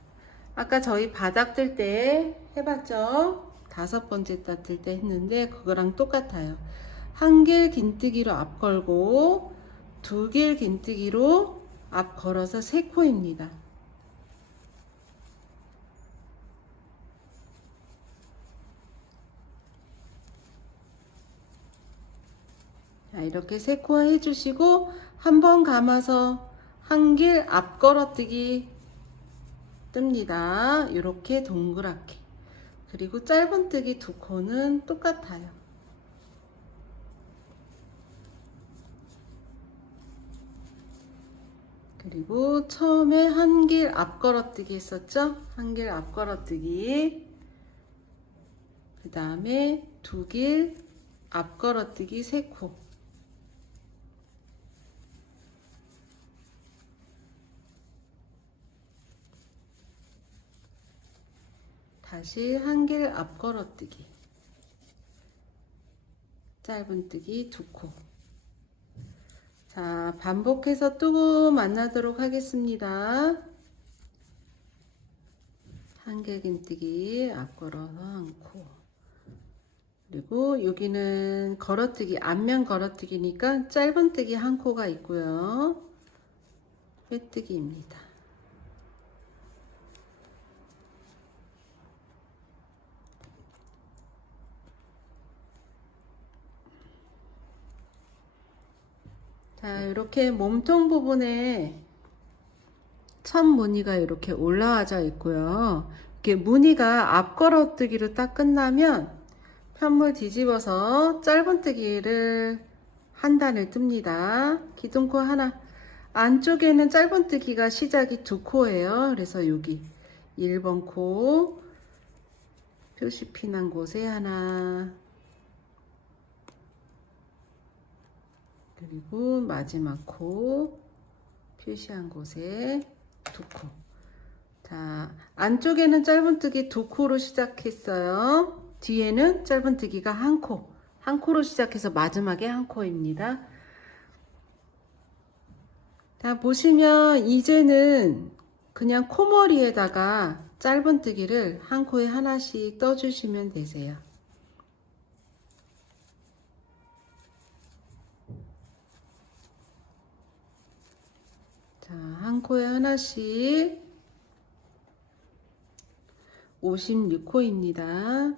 아까 저희 바닥 뜰 때 해봤죠. 5번째 따뜰 때 했는데 그거랑 똑같아요. 한길 긴뜨기로 앞 걸고 2길 긴뜨기로 앞 걸어서 3코입니다. 자, 이렇게 3코 해주시고 한 번 감아서 한길 앞 걸어뜨기 뜹니다. 이렇게 동그랗게. 그리고 짧은뜨기 2코는 똑같아요. 그리고 처음에 한길 앞 걸어뜨기 했었죠? 한길 앞 걸어뜨기. 그 다음에 2길 앞 걸어뜨기 3코. 다시 한길 앞 걸어뜨기. 짧은뜨기 2코. 자, 반복해서 뜨고 만나도록 하겠습니다. 한길 긴뜨기 앞 걸어서 1코. 그리고 여기는 걸어뜨기, 앞면 걸어뜨기니까 짧은뜨기 1코가 있고요. 빼뜨기입니다. 자, 이렇게 몸통 부분에 첫 무늬가 이렇게 올라와져 있고요. 이렇게 무늬가 앞 걸어뜨기로 딱 끝나면 편물 뒤집어서 짧은뜨기를 한 단을 뜹니다. 기둥코 하나. 안쪽에는 짧은뜨기가 시작이 2코예요. 그래서 여기 1번 코 표시피 난 곳에 하나, 그리고 마지막 코 표시한 곳에 2코. 자, 안쪽에는 짧은뜨기 2코로 시작했어요. 뒤에는 짧은뜨기가 1코, 1코로 시작해서 마지막에 1코입니다. 자, 보시면 이제는 그냥 코머리에다가 짧은뜨기를 1코에 하나씩 떠주시면 되세요. 자, 1코에 하나씩 56코입니다.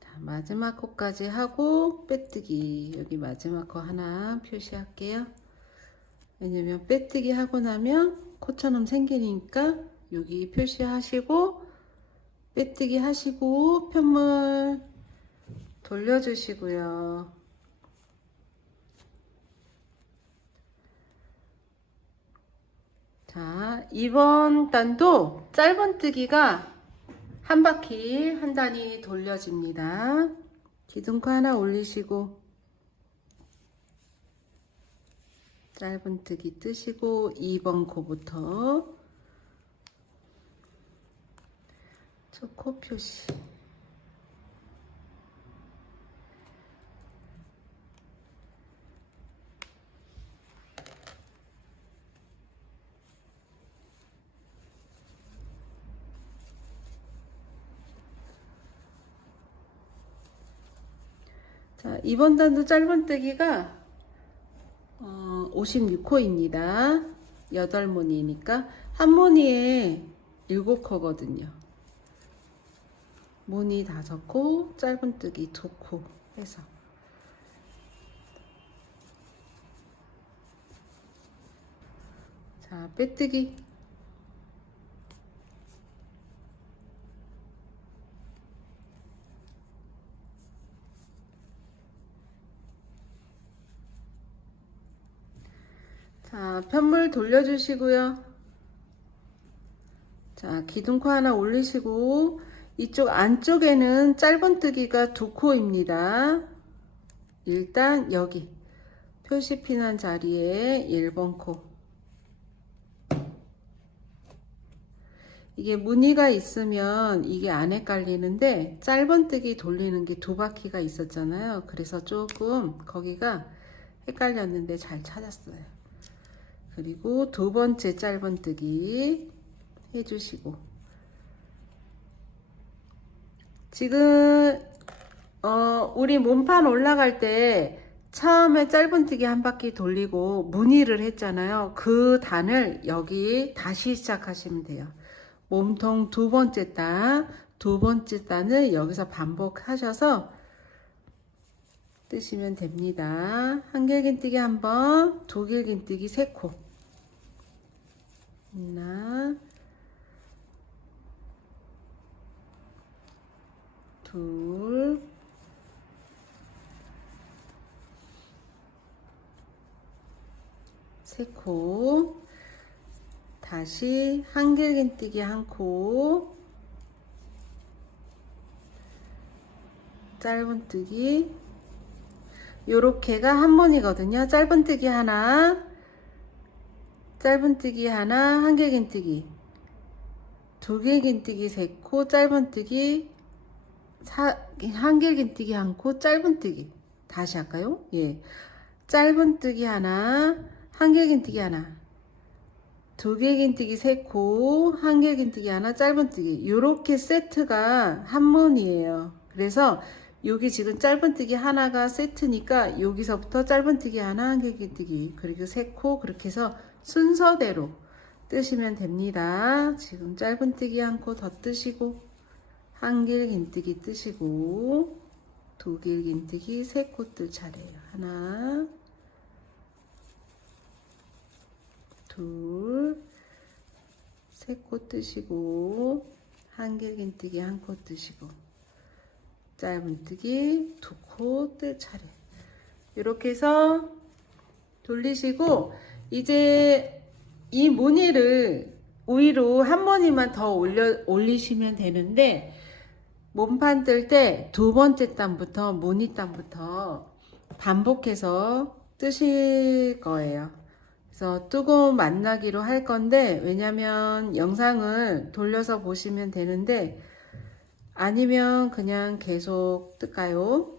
자, 마지막 코까지 하고 빼뜨기. 여기 마지막 코 하나 표시할게요. 왜냐면 빼뜨기 하고 나면 코처럼 생기니까 여기 표시하시고 빼뜨기 하시고 편물 돌려주시고요. 자, 이번 단도 짧은뜨기가 한 바퀴 한 단이 돌려집니다. 기둥코 하나 올리시고 짧은뜨기 뜨시고 2번 코부터 저 코 표시. 자, 이번 단도 짧은뜨기가 56코입니다. 8무늬니까 한 무늬에 7코거든요. 무늬 5코, 짧은뜨기 2코 해서. 자, 빼뜨기. 자, 편물 돌려주시고요. 자, 기둥코 하나 올리시고 이쪽 안쪽에는 짧은뜨기가 2코입니다. 일단 여기 표시 피난 자리에 1번 코. 이게 무늬가 있으면 이게 안 헷갈리는데 짧은뜨기 돌리는 게 2바퀴가 있었잖아요. 그래서 조금 거기가 헷갈렸는데 잘 찾았어요. 그리고 2번째 짧은뜨기 해주시고, 지금 우리 몸판 올라갈 때 처음에 짧은뜨기 한 바퀴 돌리고 무늬를 했잖아요. 그 단을 여기 다시 시작하시면 돼요. 몸통 2번째 단, 2번째 단을 여기서 반복하셔서 뜨시면 됩니다. 한길긴뜨기 한 번, 두길긴뜨기 3코. 하나, 둘, 세 코. 다시 한길긴뜨기 1코, 짧은뜨기. 요렇게가 한 무늬거든요. 짧은뜨기 하나, 짧은뜨기 하나, 한길긴뜨기, 두길긴뜨기 3코, 짧은뜨기, 한길긴뜨기 1코, 짧은뜨기. 다시 할까요? 예, 짧은뜨기 하나, 한길긴뜨기 하나, 두길긴뜨기 3코, 한길긴뜨기 하나, 짧은뜨기. 요렇게 세트가 한 무늬예요. 그래서 여기 지금 짧은뜨기 하나가 세트니까 여기서부터 짧은뜨기 하나, 한길긴뜨기, 그리고 3코, 그렇게 해서 순서대로 뜨시면 됩니다. 지금 짧은뜨기 1코 더 뜨시고, 한길긴뜨기 뜨시고, 두길긴뜨기 3코 뜰 차례예요. 하나, 둘, 3코 뜨시고, 한길긴뜨기 1코 뜨시고, 짧은뜨기 2코 뜰 차례. 이렇게 해서 돌리시고, 이제 이 무늬를 위로 한 무늬만 더 올리시면 되는데, 몸판 뜰 때 2번째 단부터 무늬 단부터 반복해서 뜨실 거예요. 그래서 뜨고 만나기로 할 건데, 왜냐면 영상을 돌려서 보시면 되는데, 아니면 그냥 계속 뜰까요?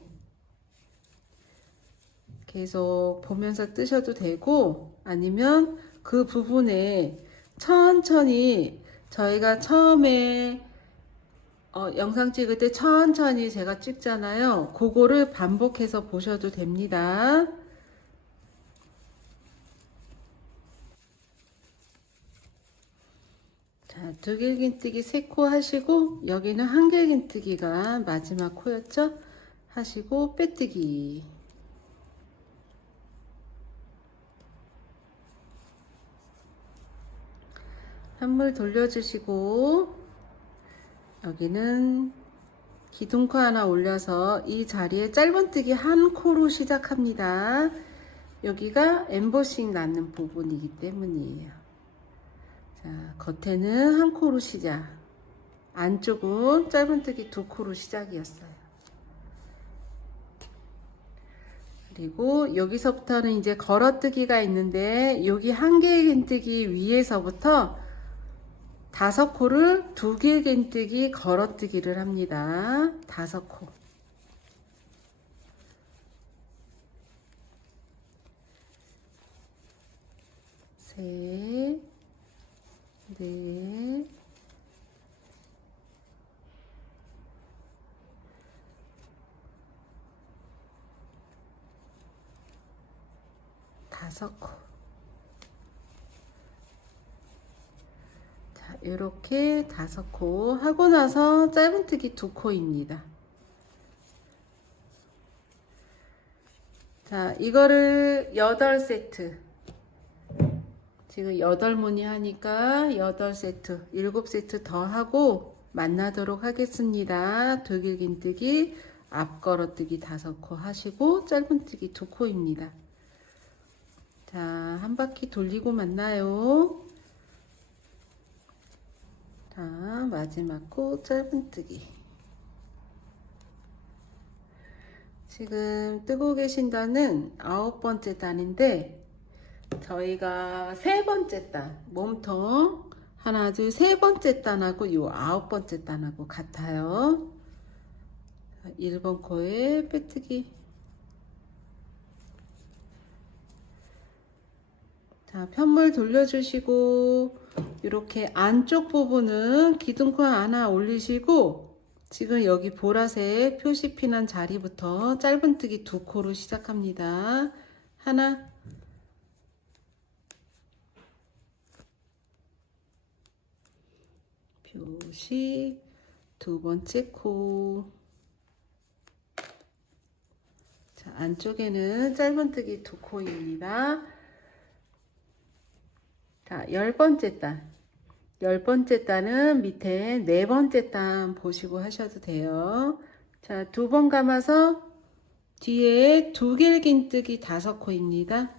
계속 보면서 뜨셔도 되고, 아니면 그 부분에 천천히, 저희가 처음에 영상 찍을 때 천천히 제가 찍잖아요. 그거를 반복해서 보셔도 됩니다. 자, 두길긴뜨기 3코 하시고, 여기는 한길긴뜨기가 마지막 코였죠? 하시고 빼뜨기. 한물 돌려주시고, 여기는 기둥코 하나 올려서 이 자리에 짧은뜨기 한 코로 시작합니다. 여기가 엠보싱 나는 부분이기 때문이에요. 자, 겉에는 한 코로 시작, 안쪽은 짧은뜨기 두 코로 시작이었어요. 그리고 여기서부터는 이제 걸어뜨기가 있는데, 여기 한 개의 긴뜨기 위에서부터 5코를 2개의 긴뜨기 걸어뜨기를 합니다. 5코. 셋, 넷, 다섯 코. 자, 이렇게 5코 하고 나서 짧은뜨기 2코입니다. 자, 이거를 8세트. 지금 8무늬 하니까 8세트, 7세트 더 하고 만나도록 하겠습니다. 독일긴뜨기, 앞걸어뜨기 5코 하시고 짧은뜨기 2코입니다. 자, 한 바퀴 돌리고 만나요. 자, 마지막 코 짧은뜨기. 지금 뜨고 계신 단은 9번째 단인데, 저희가 3번째 단, 몸통 하나, 둘, 3번째 단하고 요 9번째 단하고 같아요. 1번 코에 빼뜨기. 자, 편물 돌려주시고, 이렇게 안쪽 부분은 기둥코 하나 올리시고, 지금 여기 보라색 표시 피난 자리부터 짧은뜨기 2코로 시작합니다. 하나, 표시, 2번째 코. 자, 안쪽에는 짧은뜨기 2코입니다. 자, 10번째 단. 10번째 단은 밑에 4번째 단 보시고 하셔도 돼요. 자, 2번 감아서 뒤에 2개의 긴뜨기 5코입니다.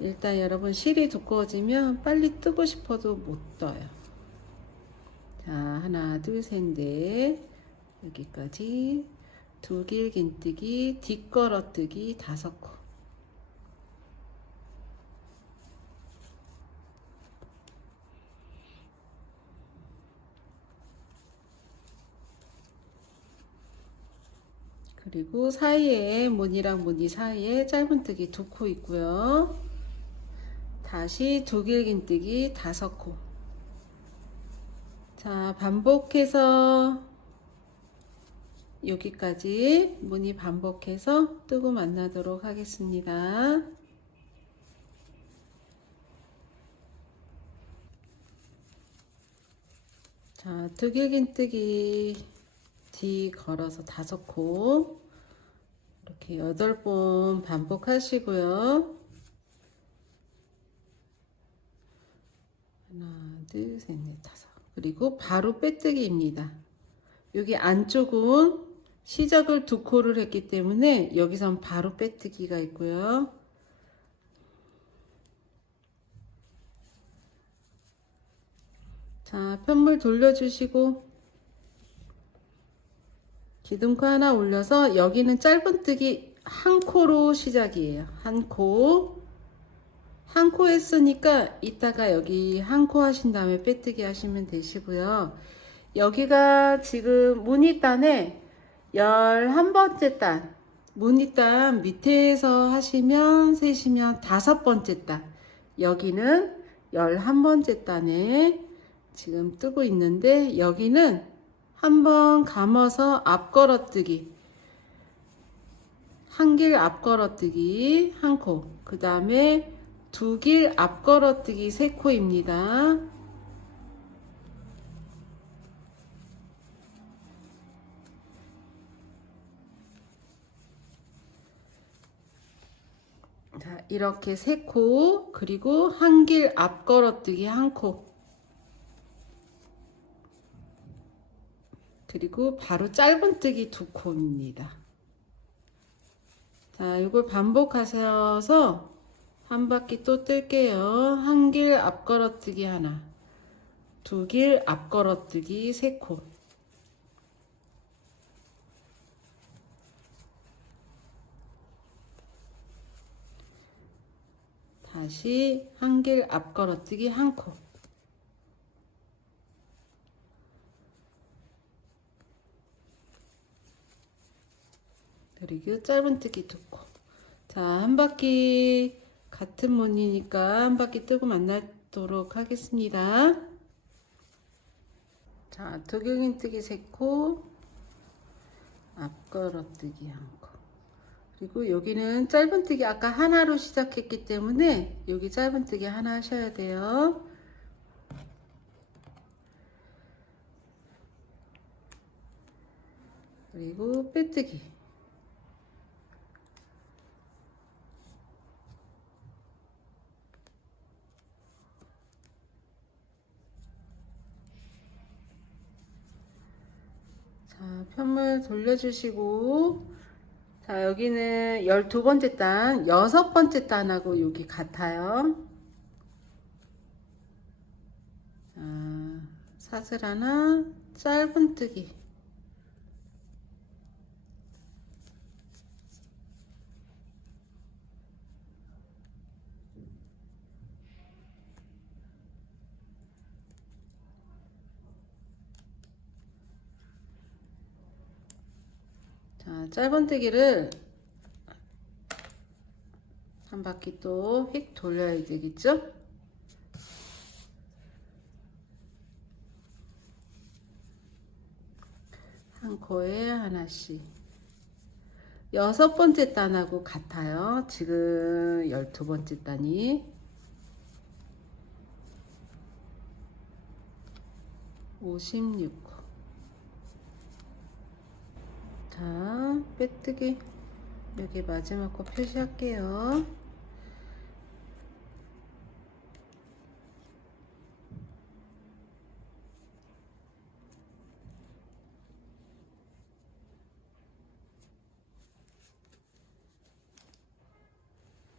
일단 여러분, 실이 두꺼워지면 빨리 뜨고 싶어도 못 떠요. 자, 하나, 둘, 셋, 넷. 여기까지 2길 긴뜨기, 뒷걸어뜨기 5코. 그리고 사이에 무늬랑 무늬 사이에 짧은뜨기 2코 있고요. 다시 2길 긴뜨기 5코. 자, 반복해서 여기까지 무늬 반복해서 뜨고 만나도록 하겠습니다. 자, 2길 긴뜨기 뒤 걸어서 5코. 이렇게 8번 반복하시고요. 하나, 둘, 셋, 넷, 5. 그리고 바로 빼뜨기입니다. 여기 안쪽은 시작을 2코를 했기 때문에 여기선 바로 빼뜨기가 있고요. 자, 편물 돌려주시고 기둥코 하나 올려서 여기는 짧은뜨기 1코로 시작이에요. 1코. 1코 했으니까 이따가 여기 1코 하신 다음에 빼뜨기 하시면 되시고요. 여기가 지금 무늬단에 11번째 단, 무늬단 밑에서 하시면 세시면 5번째 단, 여기는 11번째 단에 지금 뜨고 있는데, 여기는 한번 감아서 앞걸어뜨기, 한길 앞걸어뜨기 1코, 그 다음에 두 길 앞걸어뜨기 3코입니다. 자, 이렇게 3코, 그리고 한 길 앞걸어뜨기 1코, 그리고 바로 짧은뜨기 2코입니다. 자, 이걸 반복하셔서 한 바퀴 또 뜰게요. 한 길 앞걸어뜨기 하나, 두 길 앞걸어뜨기 3코, 다시 한 길 앞걸어뜨기 1코, 그리고 짧은뜨기 2코. 자, 한 바퀴 같은 무늬니까 한 바퀴 뜨고 만나도록 하겠습니다. 자, 도경인뜨기 3코, 앞걸어뜨기 1코. 그리고 여기는 짧은뜨기 아까 하나로 시작했기 때문에 여기 짧은뜨기 하나 하셔야 돼요. 그리고 빼뜨기. 자, 편물 돌려주시고, 자, 여기는 12번째 단, 6번째 단하고 여기 같아요. 자, 사슬 하나, 짧은뜨기. 자, 짧은뜨기를 한 바퀴 또 휙 돌려야 되겠죠? 한 코에 하나씩. 6번째 단하고 같아요. 지금 12번째 단이 56코. 자, 빼뜨기. 여기 마지막 코 표시할게요.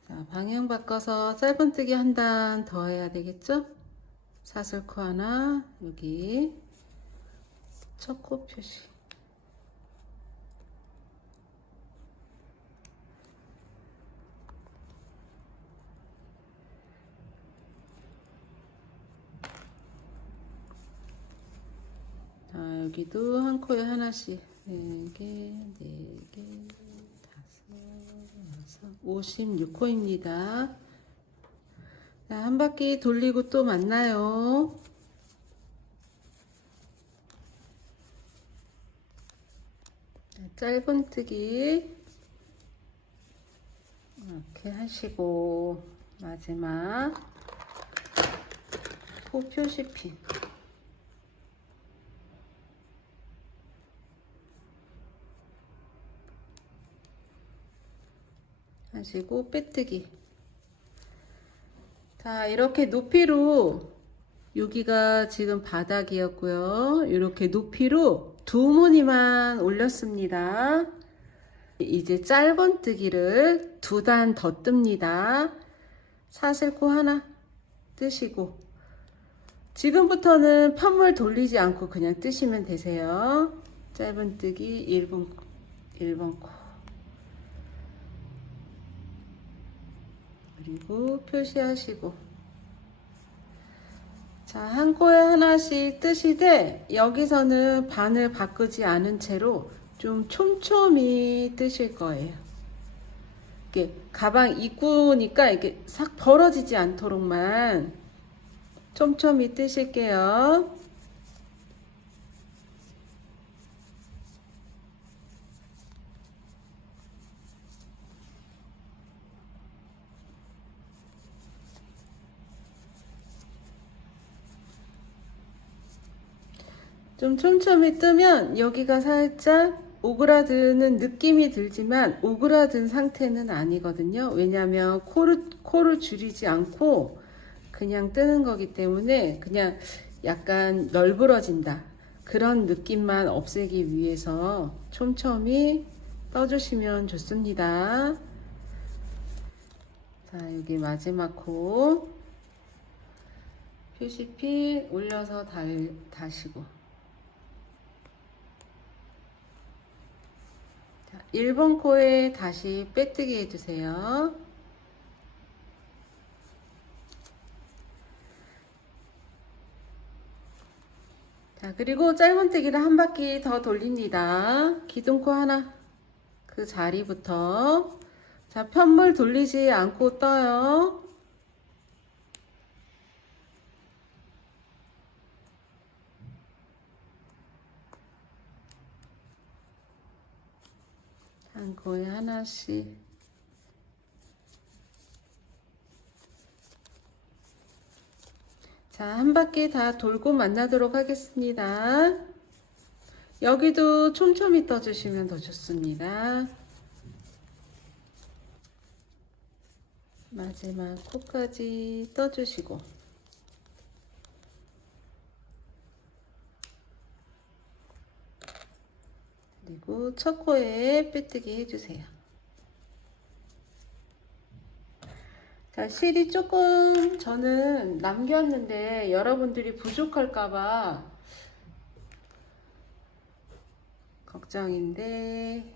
자, 방향 바꿔서 짧은뜨기 한 단 더 해야 되겠죠? 사슬코 하나, 여기 첫 코 표시. 자, 여기도 한 코에 하나씩. 4개, 4개, 5, 56코입니다. 자, 한 바퀴 돌리고 또 만나요. 짧은뜨기 이렇게 하시고 마지막 코 표시핀 하시고 빼뜨기. 자, 이렇게 높이로 여기가 지금 바닥이었고요. 이렇게 높이로 두 무늬만 올렸습니다. 이제 짧은뜨기를 2단 더 뜹니다. 사슬코 하나 뜨시고, 지금부터는 편물 돌리지 않고 그냥 뜨시면 되세요. 짧은뜨기 1번 코, 그리고 표시하시고, 자, 한 코에 하나씩 뜨시되 여기서는 반을 바꾸지 않은 채로 좀 촘촘히 뜨실 거예요. 이렇게 가방 입구니까 이렇게 싹 벌어지지 않도록만 촘촘히 뜨실게요. 좀 촘촘히 뜨면 여기가 살짝 오그라드는 느낌이 들지만 오그라든 상태는 아니거든요. 왜냐하면 코를 줄이지 않고 그냥 뜨는 거기 때문에 그냥 약간 널브러진다. 그런 느낌만 없애기 위해서 촘촘히 떠주시면 좋습니다. 자, 여기 마지막 코 표시핀 올려서 다시고. 자, 1번 코에 다시 빼뜨기 해주세요. 자, 그리고 짧은뜨기를 한 바퀴 더 돌립니다. 기둥코 하나 그 자리부터. 자, 편물 돌리지 않고 떠요. 한 코에 하나씩. 자, 한 바퀴 다 돌고 만나도록 하겠습니다. 여기도 촘촘히 떠주시면 더 좋습니다. 마지막 코까지 떠주시고. 그리고 첫 코에 빼뜨기 해주세요. 자, 실이 조금 저는 남겼는데 여러분들이 부족할까봐 걱정인데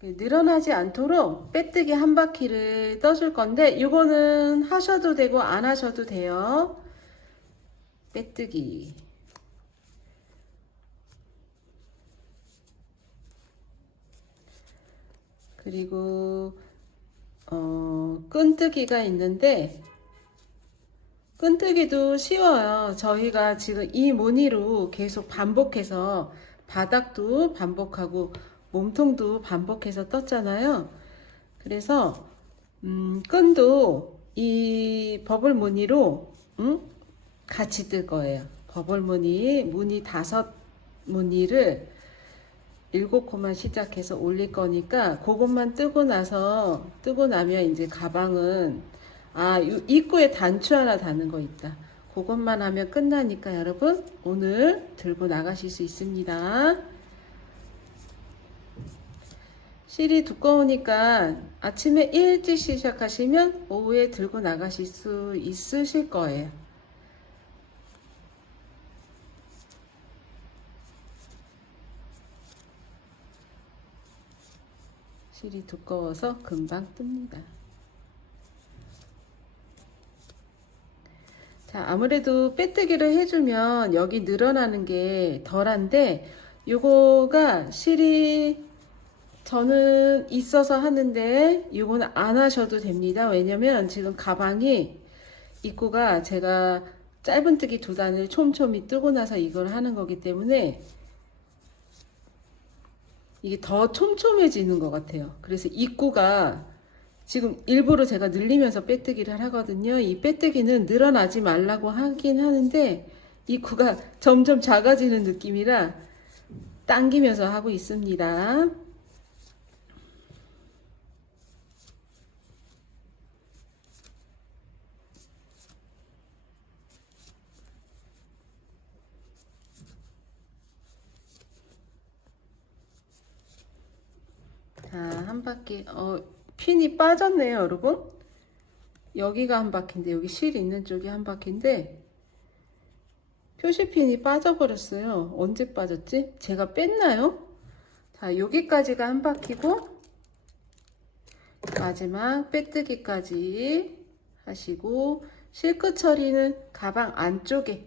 늘어나지 않도록 빼뜨기 한 바퀴를 떠줄 건데 이거는 하셔도 되고 안 하셔도 돼요. 빼뜨기. 그리고 끈뜨기가 있는데 끈뜨기도 쉬워요. 저희가 지금 이 무늬로 계속 반복해서 바닥도 반복하고 몸통도 반복해서 떴잖아요. 그래서 끈도 이 버블 무늬로 같이 뜰 거예요. 버블 무늬 5무늬를 7코만 시작해서 올릴 거니까 그것만 뜨고 나면 이제 가방은 입구에 단추 하나 다는 거 있다. 그것만 하면 끝나니까 여러분 오늘 들고 나가실 수 있습니다. 실이 두꺼우니까 아침에 일찍 시작하시면 오후에 들고 나가실 수 있으실 거예요. 실이 두꺼워서 금방 뜹니다. 자, 아무래도 빼뜨기를 해주면 여기 늘어나는 게 덜한데 요거가 실이 저는 있어서 하는데 요거는 안 하셔도 됩니다. 왜냐면 지금 가방이 입구가 제가 짧은뜨기 2단을 촘촘히 뜨고 나서 이걸 하는 거기 때문에 이게 더 촘촘해지는 것 같아요. 그래서 입구가 지금 일부러 제가 늘리면서 빼뜨기를 하거든요. 이 빼뜨기는 늘어나지 말라고 하긴 하는데 입구가 점점 작아지는 느낌이라 당기면서 하고 있습니다. 자, 한 바퀴 핀이 빠졌네요, 여러분. 여기가 한 바퀴인데 여기 실 있는 쪽이 한 바퀴인데 표시핀이 빠져버렸어요. 언제 빠졌지? 제가 뺐나요? 자, 여기까지가 한 바퀴고 마지막 빼뜨기까지 하시고 실끝 처리는 가방 안쪽에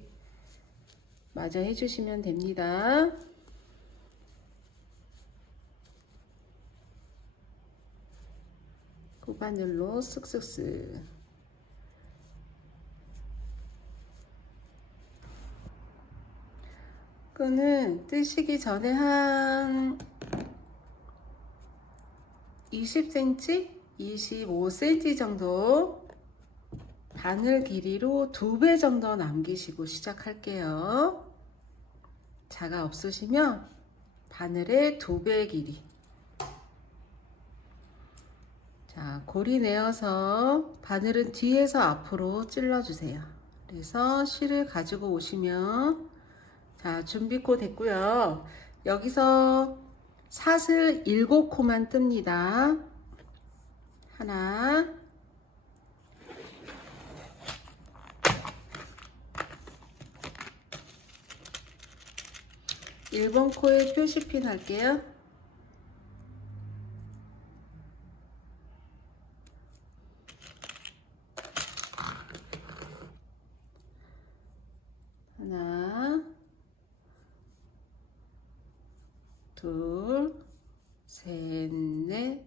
마저 해주시면 됩니다. 고바늘로 쓱쓱쓱. 끈은 뜨시기 전에 한 20cm, 25cm 정도 바늘 길이로 2배 정도 남기시고 시작할게요. 자가 없으시면 바늘의 2배 길이. 자, 고리 내어서 바늘은 뒤에서 앞으로 찔러주세요. 그래서 실을 가지고 오시면, 자, 준비코 됐고요. 여기서 사슬 7코만 뜹니다. 하나, 1번 코에 표시핀 할게요. 하나, 둘, 셋, 넷,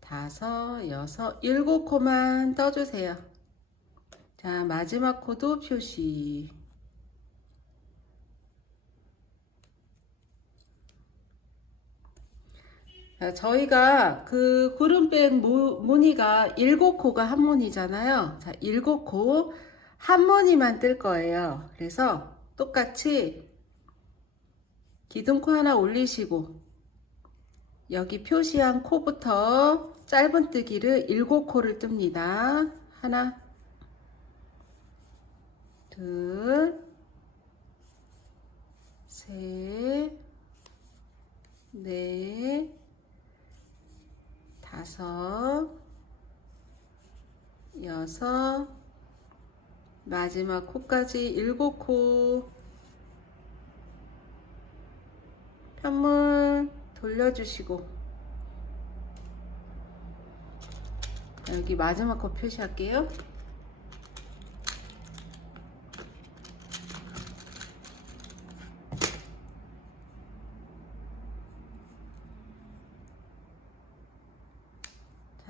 다섯, 여섯, 7코만 떠주세요. 자, 마지막 코도 표시. 자, 저희가 그 구름백 무늬가 7코가 한 무늬잖아요. 자, 7코 한 무늬만 뜰 거예요. 그래서 똑같이 기둥코 하나 올리시고 여기 표시한 코부터 짧은뜨기를 7코를 뜹니다. 하나, 둘, 셋, 넷, 다섯, 여섯, 마지막 코까지 7코. 편물 돌려주시고 여기 마지막 코 표시할게요.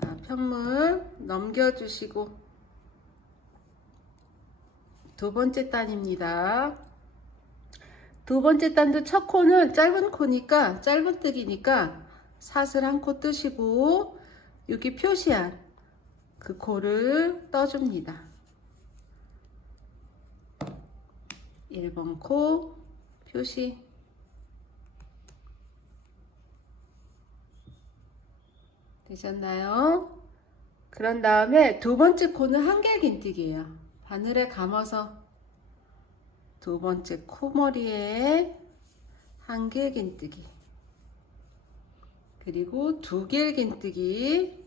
자, 편물 넘겨주시고 2번째 단입니다. 2번째 단도 첫 코는 짧은 코니까, 짧은뜨기니까 사슬 1코 뜨시고 여기 표시한 그 코를 떠줍니다. 1번 코 표시. 되셨나요? 그런 다음에 2번째 코는 한길긴뜨기예요. 바늘에 감아서 2번째 코머리에 한길긴뜨기, 그리고 2길긴뜨기,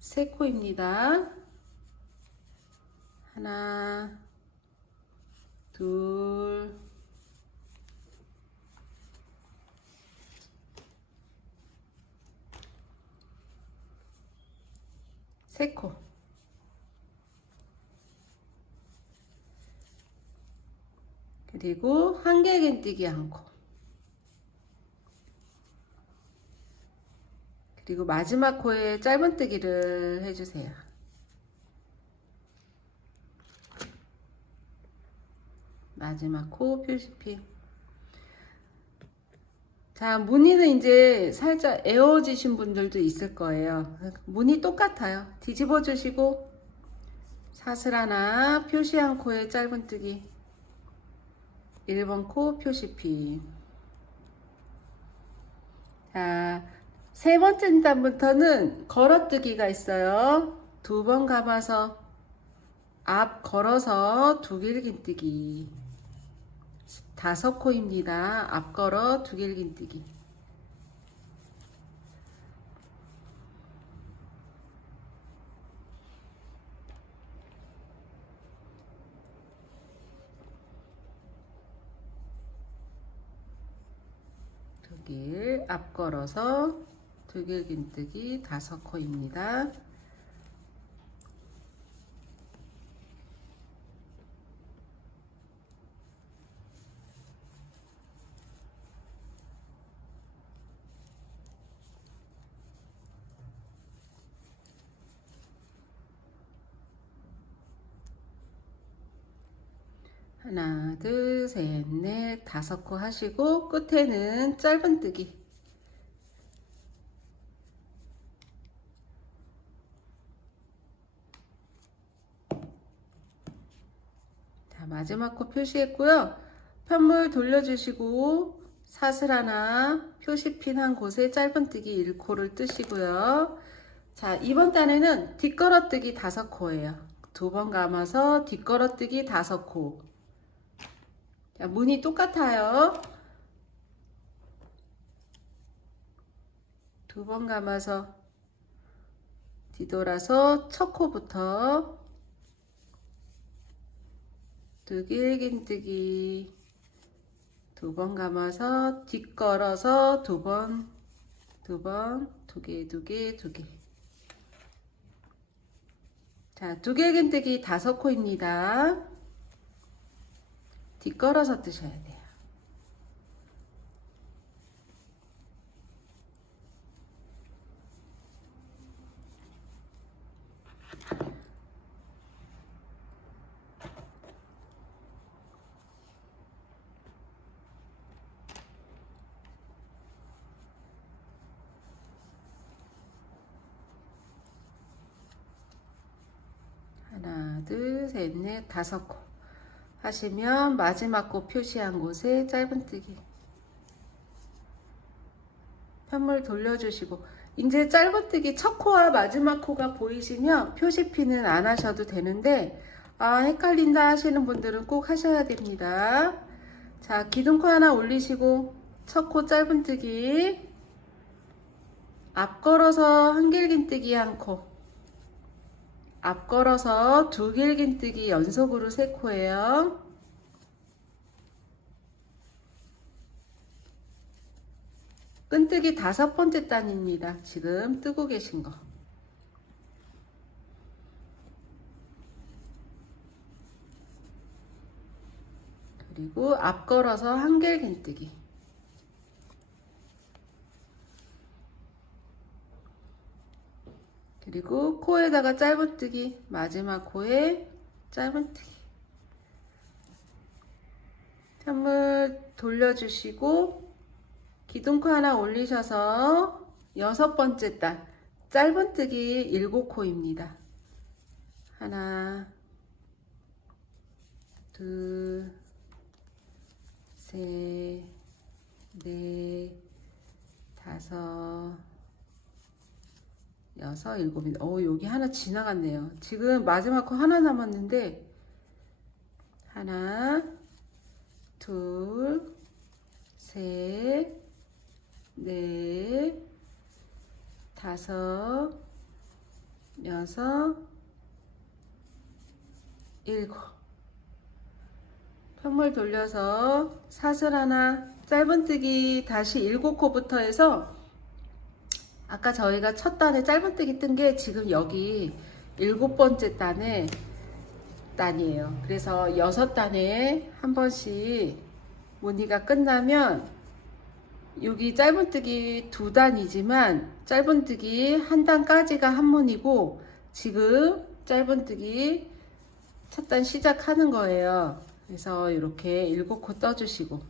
3코입니다. 하나, 둘, 세 코. 그리고 한길긴뜨기 1코. 그리고 마지막 코에 짧은뜨기를 해주세요. 마지막 코 표시핀. 자, 무늬는 이제 살짝 에어지신 분들도 있을 거예요. 무늬 똑같아요. 뒤집어 주시고 사슬 하나, 표시한 코에 짧은뜨기, 1번 코 표시핀. 자, 3번째 단부터는 걸어뜨기가 있어요. 2번 감아서 앞 걸어서 2길긴뜨기, 5코입니다. 앞 걸어 2길긴뜨기. 앞 걸어서 2길긴뜨기 5코입니다. 하나, 둘, 셋, 넷, 5코 하시고 끝에는 짧은뜨기. 마지막 코 표시했고요. 편물 돌려주시고 사슬 하나, 표시핀 한 곳에 짧은뜨기 1코를 뜨시고요. 자, 이번 단에는 뒷걸어뜨기 5코예요. 2번 감아서 뒷걸어뜨기 5코. 자, 무늬 똑같아요. 2번 감아서 뒤돌아서 첫 코부터 두길긴뜨기 2번 감아서 뒷걸어서 2번, 2번, 2개, 2개, 2개. 자, 두길긴뜨기 5코입니다. 뒷걸어서 뜨셔야 돼요. 하나, 둘, 셋, 넷, 5코 하시면 마지막 코 표시한 곳에 짧은뜨기 편물 돌려주시고, 이제 짧은뜨기 첫 코와 마지막 코가 보이시면 표시핀은 안 하셔도 되는데, 헷갈린다 하시는 분들은 꼭 하셔야 됩니다. 자, 기둥코 하나 올리시고 첫 코 짧은뜨기 앞걸어서 한길긴뜨기 1코, 앞걸어서 두길긴뜨기 연속으로 3코예요. 끈뜨기 5번째 단입니다. 지금 뜨고 계신 거. 그리고 앞걸어서 한길긴뜨기. 그리고 코에다가 짧은뜨기, 마지막 코에 짧은뜨기. 편물 돌려주시고 기둥코 하나 올리셔서 6번째 단 짧은뜨기 7코입니다. 하나, 둘, 셋, 넷, 5, 6, 7입니다. 여기 하나 지나갔네요. 지금 마지막 코 하나 남았는데, 하나, 둘, 셋, 넷, 5, 6, 7. 편물 돌려서 사슬 하나, 짧은뜨기 다시 7코부터 해서, 아까 저희가 첫 단에 짧은뜨기 뜬 게 지금 여기 7번째 단에 단이에요. 그래서 6단에 한 번씩 무늬가 끝나면 여기 짧은뜨기 2단이지만 짧은뜨기 한 단까지가 한 무늬고, 지금 짧은뜨기 첫 단 시작하는 거예요. 그래서 이렇게 7코 떠주시고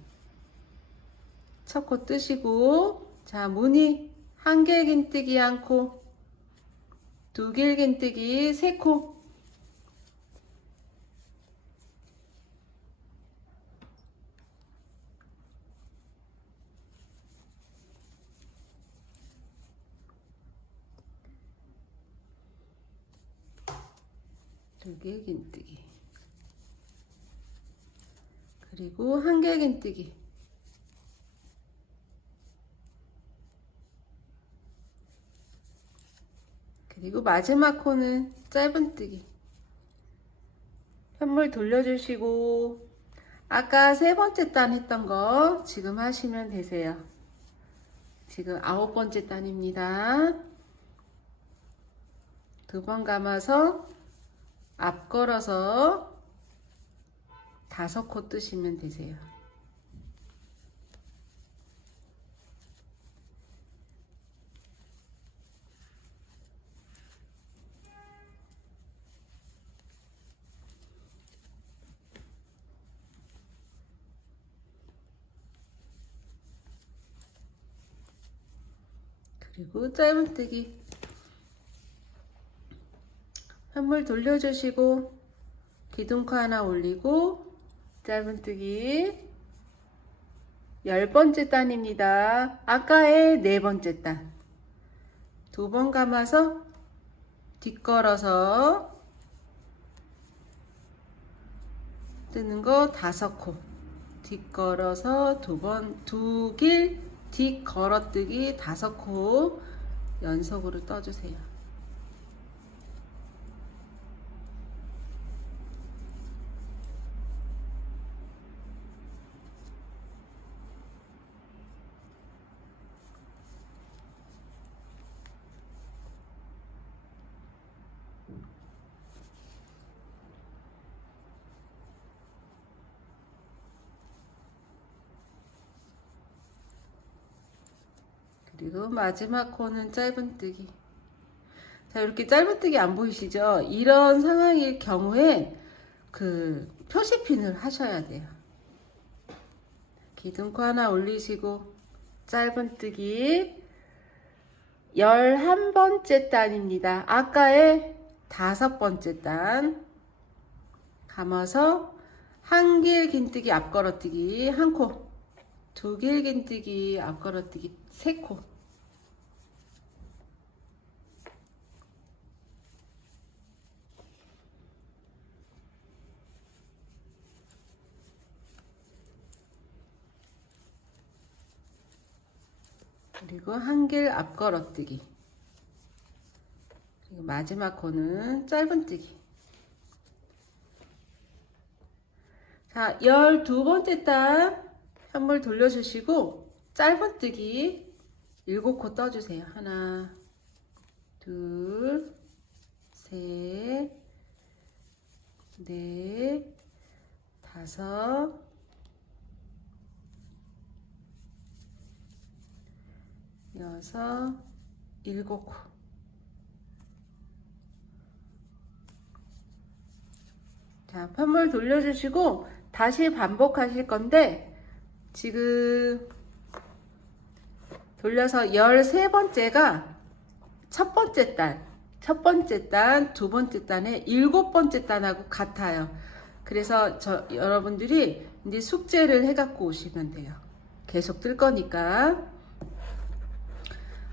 첫 코 뜨시고, 자, 무늬 한길긴뜨기 1코, 두길긴뜨기 3코, 두길긴뜨기, 그리고 한길긴뜨기, 그리고 마지막 코는 짧은뜨기. 편물 돌려주시고 아까 3번째 단 했던 거 지금 하시면 되세요. 지금 9번째 단입니다. 2번 감아서 앞걸어서 5코 뜨시면 되세요. 그리고 짧은뜨기 편물 돌려주시고 기둥코 하나 올리고 짧은뜨기 10번째 단입니다. 아까의 4번째 단. 2번 감아서 뒷걸어서 뜨는 거 5코. 뒷걸어서 2길 뒷걸어뜨기 5코 연속으로 떠주세요. 그리고 마지막 코는 짧은뜨기. 자, 이렇게 짧은뜨기 안 보이시죠? 이런 상황일 경우에 그 표시핀을 하셔야 돼요. 기둥코 하나 올리시고 짧은뜨기 11번째 단입니다. 아까의 5번째 단 감아서 한길 긴뜨기 앞걸어뜨기 1코, 2길 긴뜨기 앞걸어뜨기 3코. 그리고 한길 앞걸어뜨기. 그리고 마지막 코는 짧은뜨기. 자, 12번째 단 현물 돌려주시고 짧은뜨기 7코 떠주세요. 하나, 둘, 셋, 넷, 5, 6, 7코. 자, 편물 돌려주시고 다시 반복하실 건데 지금 돌려서 13번째가 첫 번째 단, 두 번째 단의 7번째 단하고 같아요. 그래서 여러분들이 이제 숙제를 해갖고 오시면 돼요. 계속 뜰 거니까.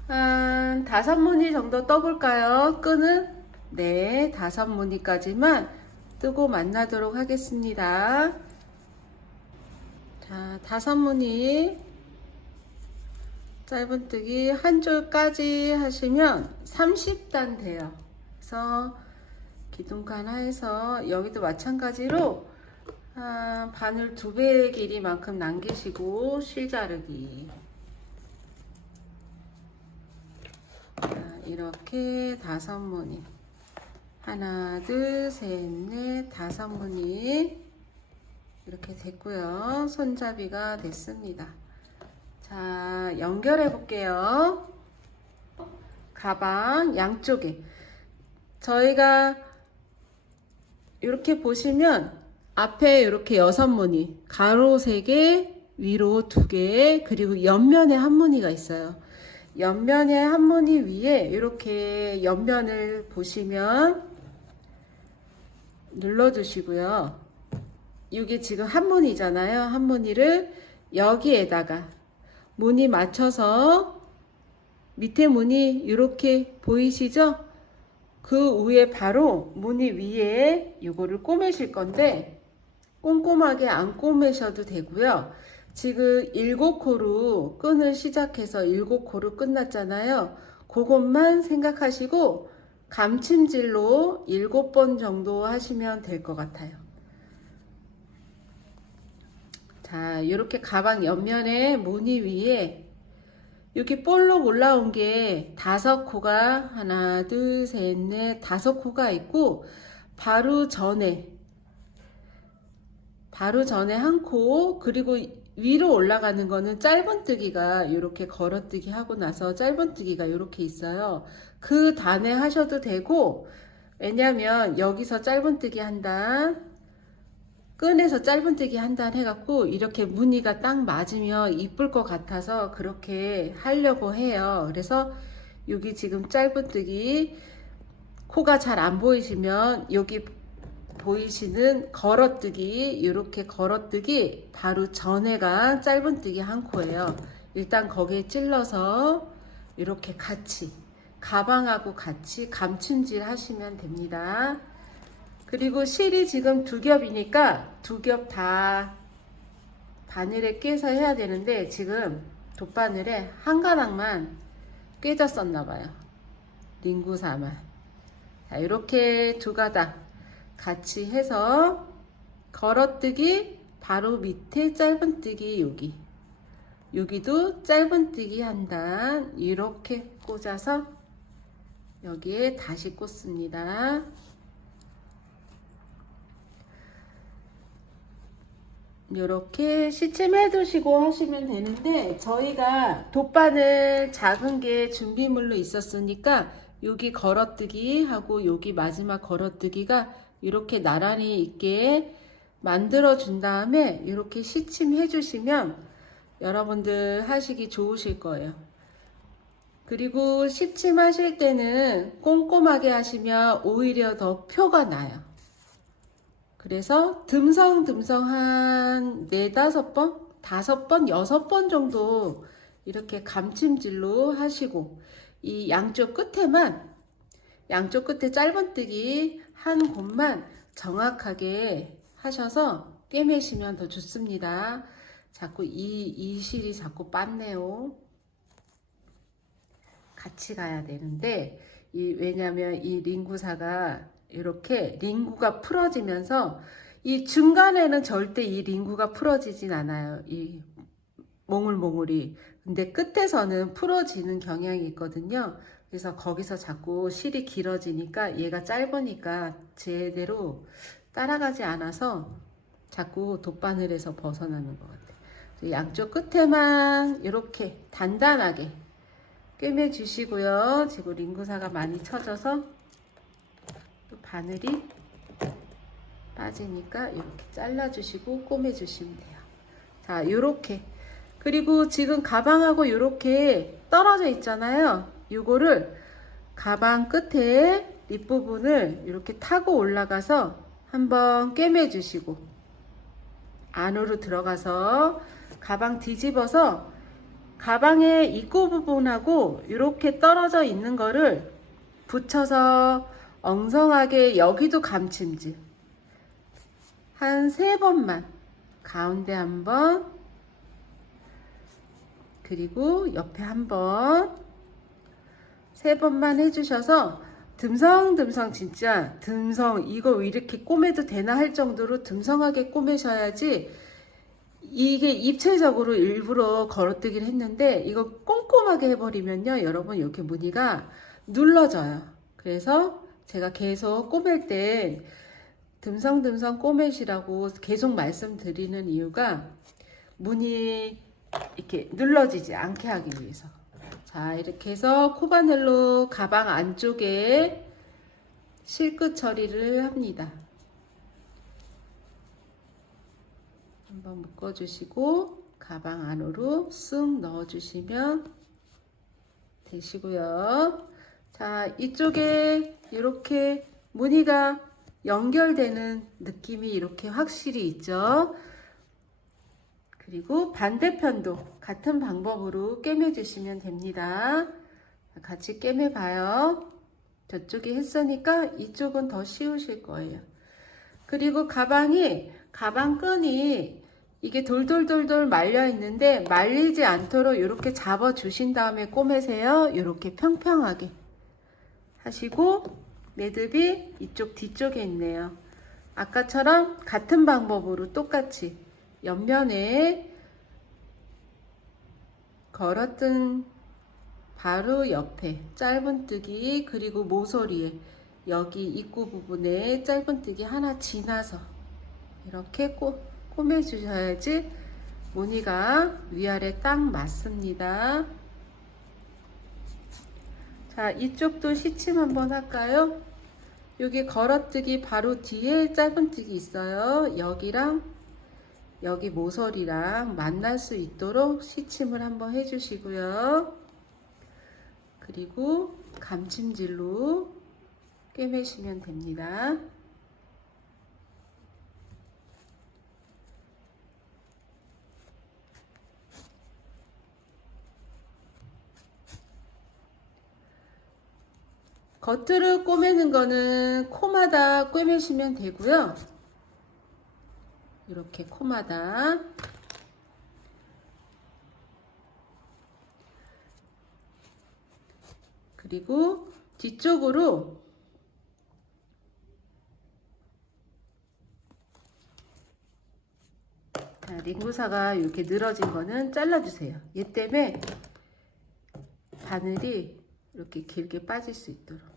한 5무늬 정도 떠볼까요? 끈은? 네, 5무늬까지만 뜨고 만나도록 하겠습니다. 자, 5무늬 짧은뜨기 한 줄까지 하시면 30단 돼요. 그래서 기둥코 하나 해서 여기도 마찬가지로 바늘 2배의 길이만큼 남기시고 실자르기. 이렇게 5무늬 하나 둘 셋 넷 5무늬 이렇게 됐고요. 손잡이가 됐습니다. 자, 연결해 볼게요. 가방 양쪽에 저희가 이렇게 보시면 앞에 이렇게 6무늬 가로 3개 위로 2개 그리고 옆면에 1무늬가 있어요. 옆면에 1무늬 위에 이렇게 옆면을 보시면 눌러주시고요. 이게 지금 1무늬잖아요. 1무늬를 여기에다가 무늬 맞춰서 밑에 무늬 이렇게 보이시죠? 그 위에 바로 무늬 위에 이거를 꼬매실 건데 꼼꼼하게 안 꼬매셔도 되고요. 지금 7코로 끈을 시작해서 7코로 끝났잖아요. 그것만 생각하시고 감침질로 7번 정도 하시면 될 것 같아요. 자, 이렇게 가방 옆면에 무늬 위에 이렇게 볼록 올라온 게 5코가 하나, 둘, 셋, 넷, 5코가 있고 바로 전에 1코 그리고 위로 올라가는 거는 짧은뜨기가 이렇게 걸어뜨기 하고 나서 짧은뜨기가 이렇게 있어요. 그 단에 하셔도 되고 왜냐면 여기서 짧은뜨기 한 단 끈에서 짧은뜨기 한 단 해갖고 이렇게 무늬가 딱 맞으면 이쁠 것 같아서 그렇게 하려고 해요. 그래서 여기 지금 짧은뜨기 코가 잘 안 보이시면 여기 보이시는 걸어뜨기, 이렇게 걸어뜨기 바로 전에가 짧은뜨기 한 코예요. 일단 거기에 찔러서 이렇게 같이 가방하고 같이 감춘질 하시면 됩니다. 그리고 실이 지금 두 겹이니까 두 겹 다 바늘에 꿰서 해야 되는데 지금 돗바늘에 한 가닥만 꿰졌었나 봐요. 링구사만. 자, 이렇게 두 가닥 같이 해서 걸어뜨기 바로 밑에 짧은뜨기 여기도 짧은뜨기 한 단 이렇게 꽂아서 여기에 다시 꽂습니다. 이렇게 시침해 두시고 하시면 되는데 저희가 돗바늘 작은 게 준비물로 있었으니까 여기 걸어뜨기 하고 여기 마지막 걸어뜨기가 이렇게 나란히 있게 만들어 준 다음에 이렇게 시침해 주시면 여러분들 하시기 좋으실 거예요. 그리고 시침하실 때는 꼼꼼하게 하시면 오히려 더 표가 나요. 그래서 듬성듬성 한 4, 5번, 5번, 6번 정도 이렇게 감침질로 하시고 이 양쪽 끝에 짧은뜨기 한 곳만 정확하게 하셔서 꿰매시면 더 좋습니다. 자꾸 이 실이 자꾸 빻네요. 같이 가야 되는데 왜냐면 이 링구사가 이렇게 링구가 풀어지면서 이 중간에는 절대 이 링구가 풀어지진 않아요. 이 몽울몽울이. 근데 끝에서는 풀어지는 경향이 있거든요. 그래서 거기서 자꾸 실이 길어지니까 얘가 짧으니까 제대로 따라가지 않아서 자꾸 돗바늘에서 벗어나는 것 같아요. 양쪽 끝에만 이렇게 단단하게 꿰매 주시고요. 지금 링구사가 많이 쳐져서 또 바늘이 빠지니까 이렇게 잘라 주시고 꼬매 주시면 돼요. 자, 요렇게. 그리고 지금 가방하고 이렇게 떨어져 있잖아요. 요거를 가방 끝에 윗부분을 이렇게 타고 올라가서 한번 꿰매 주시고 안으로 들어가서 가방 뒤집어서 가방의 입구 부분하고 이렇게 떨어져 있는 거를 붙여서 엉성하게 여기도 감침질 한 3번만 가운데 한번 그리고 옆에 한번 3번만 해주셔서 듬성듬성 진짜 듬성 이거 이렇게 꼬매도 되나 할 정도로 듬성하게 꼬매셔야지 이게 입체적으로 일부러 걸어뜨기를 했는데 이거 꼼꼼하게 해버리면요 여러분 이렇게 무늬가 눌러져요. 그래서 제가 계속 꼬맬 때 듬성듬성 꼬매시라고 계속 말씀드리는 이유가 무늬 이렇게 눌러지지 않게 하기 위해서. 자, 이렇게 해서 코바늘로 가방 안쪽에 실끝 처리를 합니다. 한번 묶어주시고 가방 안으로 쓱 넣어주시면 되시고요. 자, 이쪽에 이렇게 무늬가 연결되는 느낌이 이렇게 확실히 있죠. 그리고 반대편도 같은 방법으로 꿰매 주시면 됩니다. 같이 꿰매 봐요. 저쪽이 했으니까 이쪽은 더 쉬우실 거예요. 그리고 가방 끈이 이게 돌돌돌돌 말려 있는데 말리지 않도록 이렇게 잡아 주신 다음에 꼬매세요. 이렇게 평평하게 하시고 매듭이 이쪽 뒤쪽에 있네요. 아까처럼 같은 방법으로 똑같이 옆면에 걸었던 바로 옆에 짧은뜨기 그리고 모서리에 여기 입구 부분에 짧은뜨기 하나 지나서 이렇게 꼬매 주셔야지 무늬가 위아래 딱 맞습니다. 자, 이쪽도 시침 한번 할까요? 여기 걸어뜨기 바로 뒤에 짧은뜨기 있어요. 여기랑 여기 모서리랑 만날 수 있도록 시침을 한번 해주시고요. 그리고 감침질로 꿰매시면 됩니다. 겉으로 꼬매는 거는 코마다 꼬매시면 되고요. 이렇게 코마다. 그리고 뒤쪽으로 링구사가 이렇게 늘어진 거는 잘라주세요. 얘 때문에 바늘이 이렇게 길게 빠질 수 있도록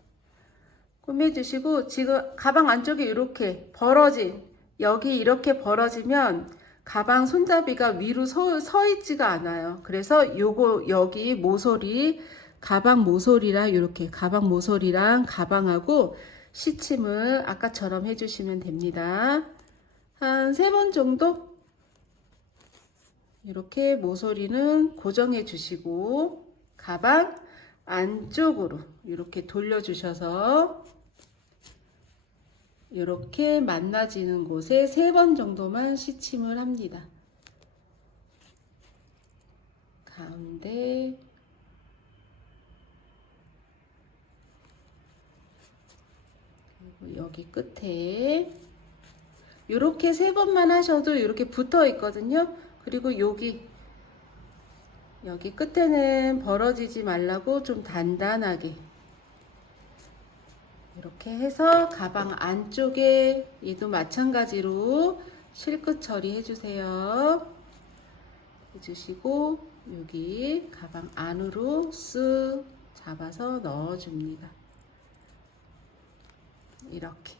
꼬매주시고, 지금 가방 안쪽에 이렇게 벌어진, 여기 이렇게 벌어지면 가방 손잡이가 위로 서 있지가 않아요. 그래서 요거 여기 모서리, 가방 모서리랑 이렇게 가방 모서리랑 가방하고 시침을 아까처럼 해주시면 됩니다. 한 3번 정도 이렇게 모서리는 고정해 주시고, 가방 안쪽으로 이렇게 돌려주셔서 이렇게 만나지는 곳에 3번 정도만 시침을 합니다. 가운데, 그리고 여기 끝에 이렇게 3번만 하셔도 이렇게 붙어 있거든요. 그리고 여기 끝에는 벌어지지 말라고 좀 단단하게 이렇게 해서 가방 안쪽에 얘도 마찬가지로 실끝 처리 해주세요. 해주시고 여기 가방 안으로 쓱 잡아서 넣어줍니다. 이렇게.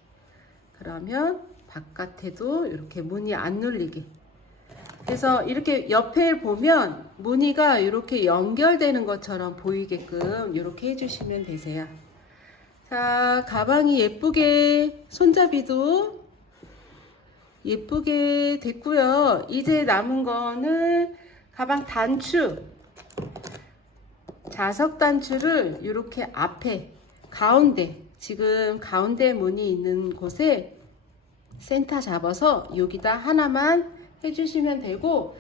그러면 바깥에도 이렇게 무늬 안 눌리게. 그래서 이렇게 옆에 보면 무늬가 이렇게 연결되는 것처럼 보이게끔 이렇게 해주시면 되세요. 자, 가방이 예쁘게, 손잡이도 예쁘게 됐고요. 이제 남은 거는 가방 단추, 자석 단추를 이렇게 앞에, 가운데, 지금 가운데 무늬 있는 곳에 센터 잡아서 여기다 하나만 해주시면 되고,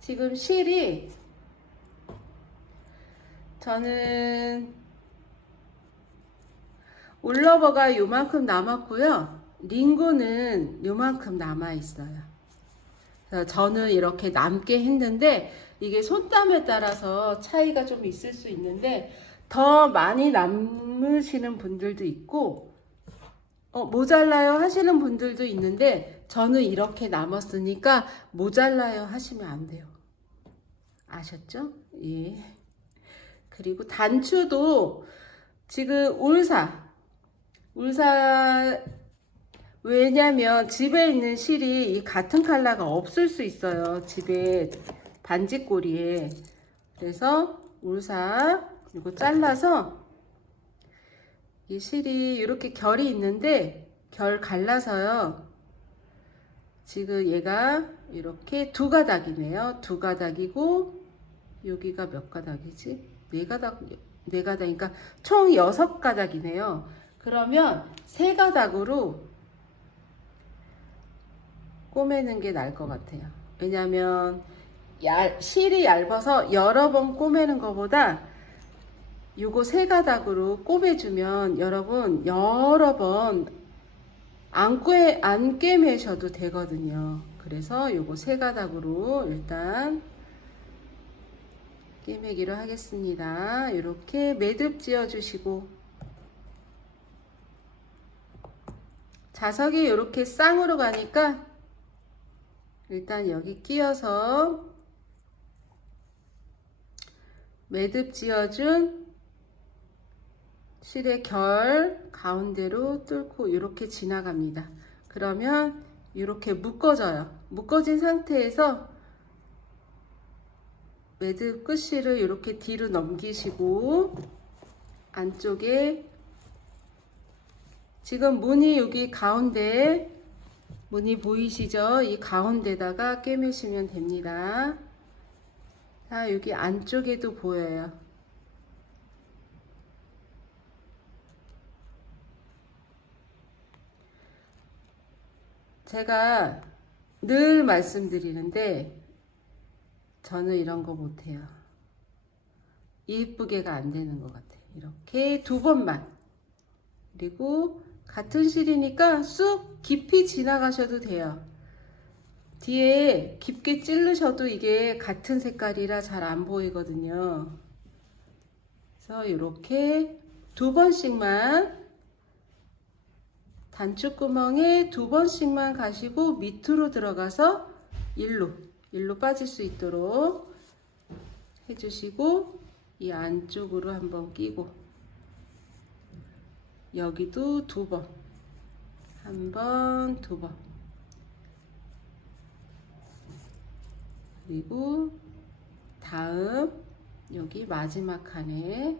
지금 실이 저는 올러버가 요만큼 남았고요. 링고는 요만큼 남아 있어요. 저는 이렇게 남게 했는데 이게 손땀에 따라서 차이가 좀 있을 수 있는데 더 많이 남으시는 분들도 있고 모자라요 하시는 분들도 있는데 저는 이렇게 남았으니까 모자라요 하시면 안 돼요. 아셨죠? 예. 그리고 단추도 지금 울사 왜냐면 집에 있는 실이 같은 컬러가 없을 수 있어요. 집에 반지꼬리에. 그래서 울사 그리고 잘라서 이 실이 이렇게 결이 있는데 결 갈라서요. 지금 얘가 이렇게 2가닥이네요. 2가닥이고 여기가 몇 가닥이지? 4가닥이니까 총 6가닥이네요. 그러면 3가닥으로 꼬매는 게 나을 것 같아요. 왜냐면 실이 얇아서 여러 번 꼬매는 것보다 요거 3가닥으로 꼬매주면 여러분 여러 번 안 꿰매셔도 되거든요. 그래서 요거 3가닥으로 일단 꿰매기로 하겠습니다. 이렇게 매듭 지어 주시고, 자석이 이렇게 쌍으로 가니까 일단 여기 끼워서 매듭 지어준 실의 결 가운데로 뚫고 이렇게 지나갑니다. 그러면 이렇게 묶어져요. 묶어진 상태에서 매듭 끝실을 이렇게 뒤로 넘기시고 안쪽에 지금 무늬 여기 가운데 무늬 보이시죠? 이 가운데다가 꿰매시면 됩니다. 자, 여기 안쪽에도 보여요. 제가 늘 말씀드리는데 저는 이런 거 못해요. 예쁘게가 안 되는 것 같아요. 이렇게 2번만 그리고 같은 실이니까 쑥 깊이 지나가셔도 돼요. 뒤에 깊게 찌르셔도 이게 같은 색깔이라 잘 안 보이거든요. 그래서 이렇게 2번씩만 단추구멍에 2번씩만 가시고 밑으로 들어가서 일로 빠질 수 있도록 해주시고 이 안쪽으로 한번 끼고 여기도 2번, 1번, 2번, 그리고 다음 여기 마지막 칸에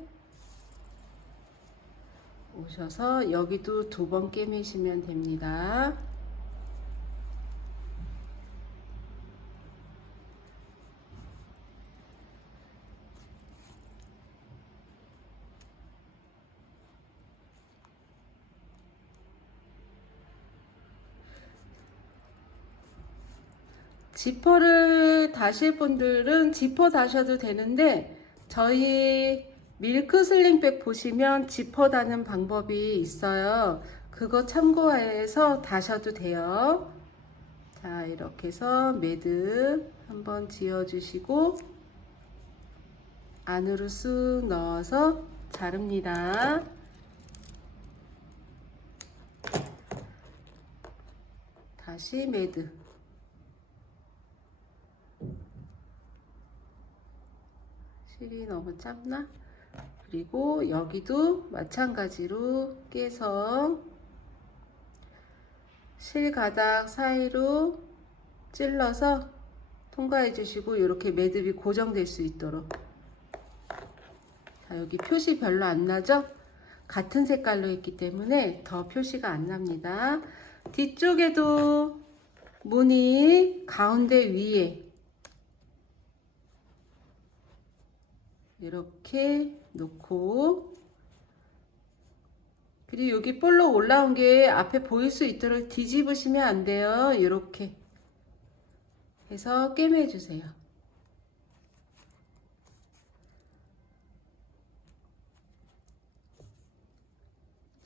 오셔서 여기도 2번 꿰매시면 됩니다. 지퍼를 다실 분들은 지퍼 다셔도 되는데 저희 밀크 슬링백 보시면 지퍼 다는 방법이 있어요. 그거 참고해서 다셔도 돼요. 자, 이렇게 해서 매듭 한번 지어 주시고 안으로 쑥 넣어서 자릅니다. 다시 매듭. 실이 너무 짧나? 그리고 여기도 마찬가지로 깨서 실 가닥 사이로 찔러서 통과해 주시고 이렇게 매듭이 고정될 수 있도록. 자, 여기 표시 별로 안 나죠? 같은 색깔로 했기 때문에 더 표시가 안 납니다. 뒤쪽에도 무늬 가운데 위에 이렇게 놓고, 그리고 여기 볼록 올라온 게 앞에 보일 수 있도록 뒤집으시면 안 돼요. 이렇게 해서 꿰매 주세요.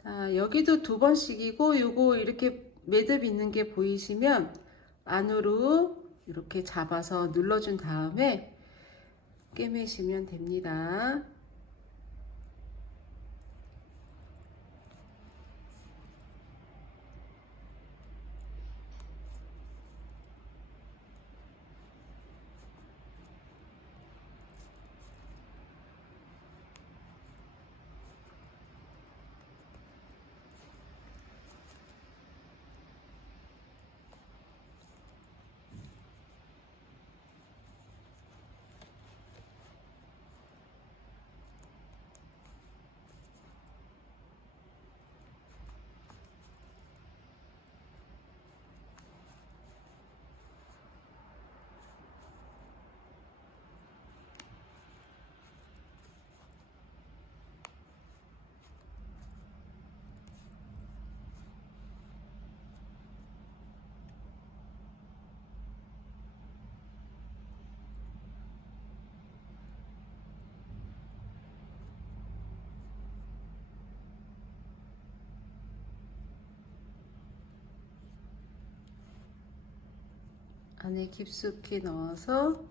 자, 여기도 2번씩이고 요거 이렇게 매듭 있는 게 보이시면 안으로 이렇게 잡아서 눌러준 다음에 꿰매시면 됩니다. 안에 깊숙이 넣어서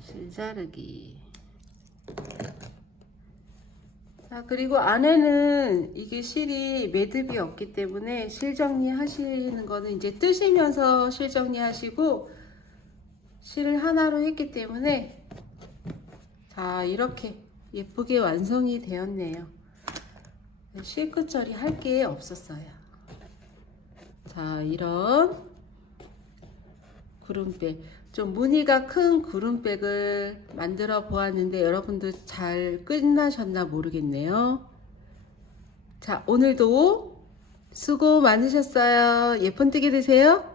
실 자르기. 자, 그리고 안에는 이게 실이 매듭이 없기 때문에 실 정리 하시는 거는 이제 뜨시면서 실 정리 하시고, 실을 하나로 했기 때문에 자, 이렇게 예쁘게 완성이 되었네요. 실끝 처리 할 게 없었어요. 자, 이런 구름백, 좀 무늬가 큰 구름백을 만들어 보았는데 여러분들 잘 끝나셨나 모르겠네요. 자, 오늘도 수고 많으셨어요. 예쁜 뜨개 되세요.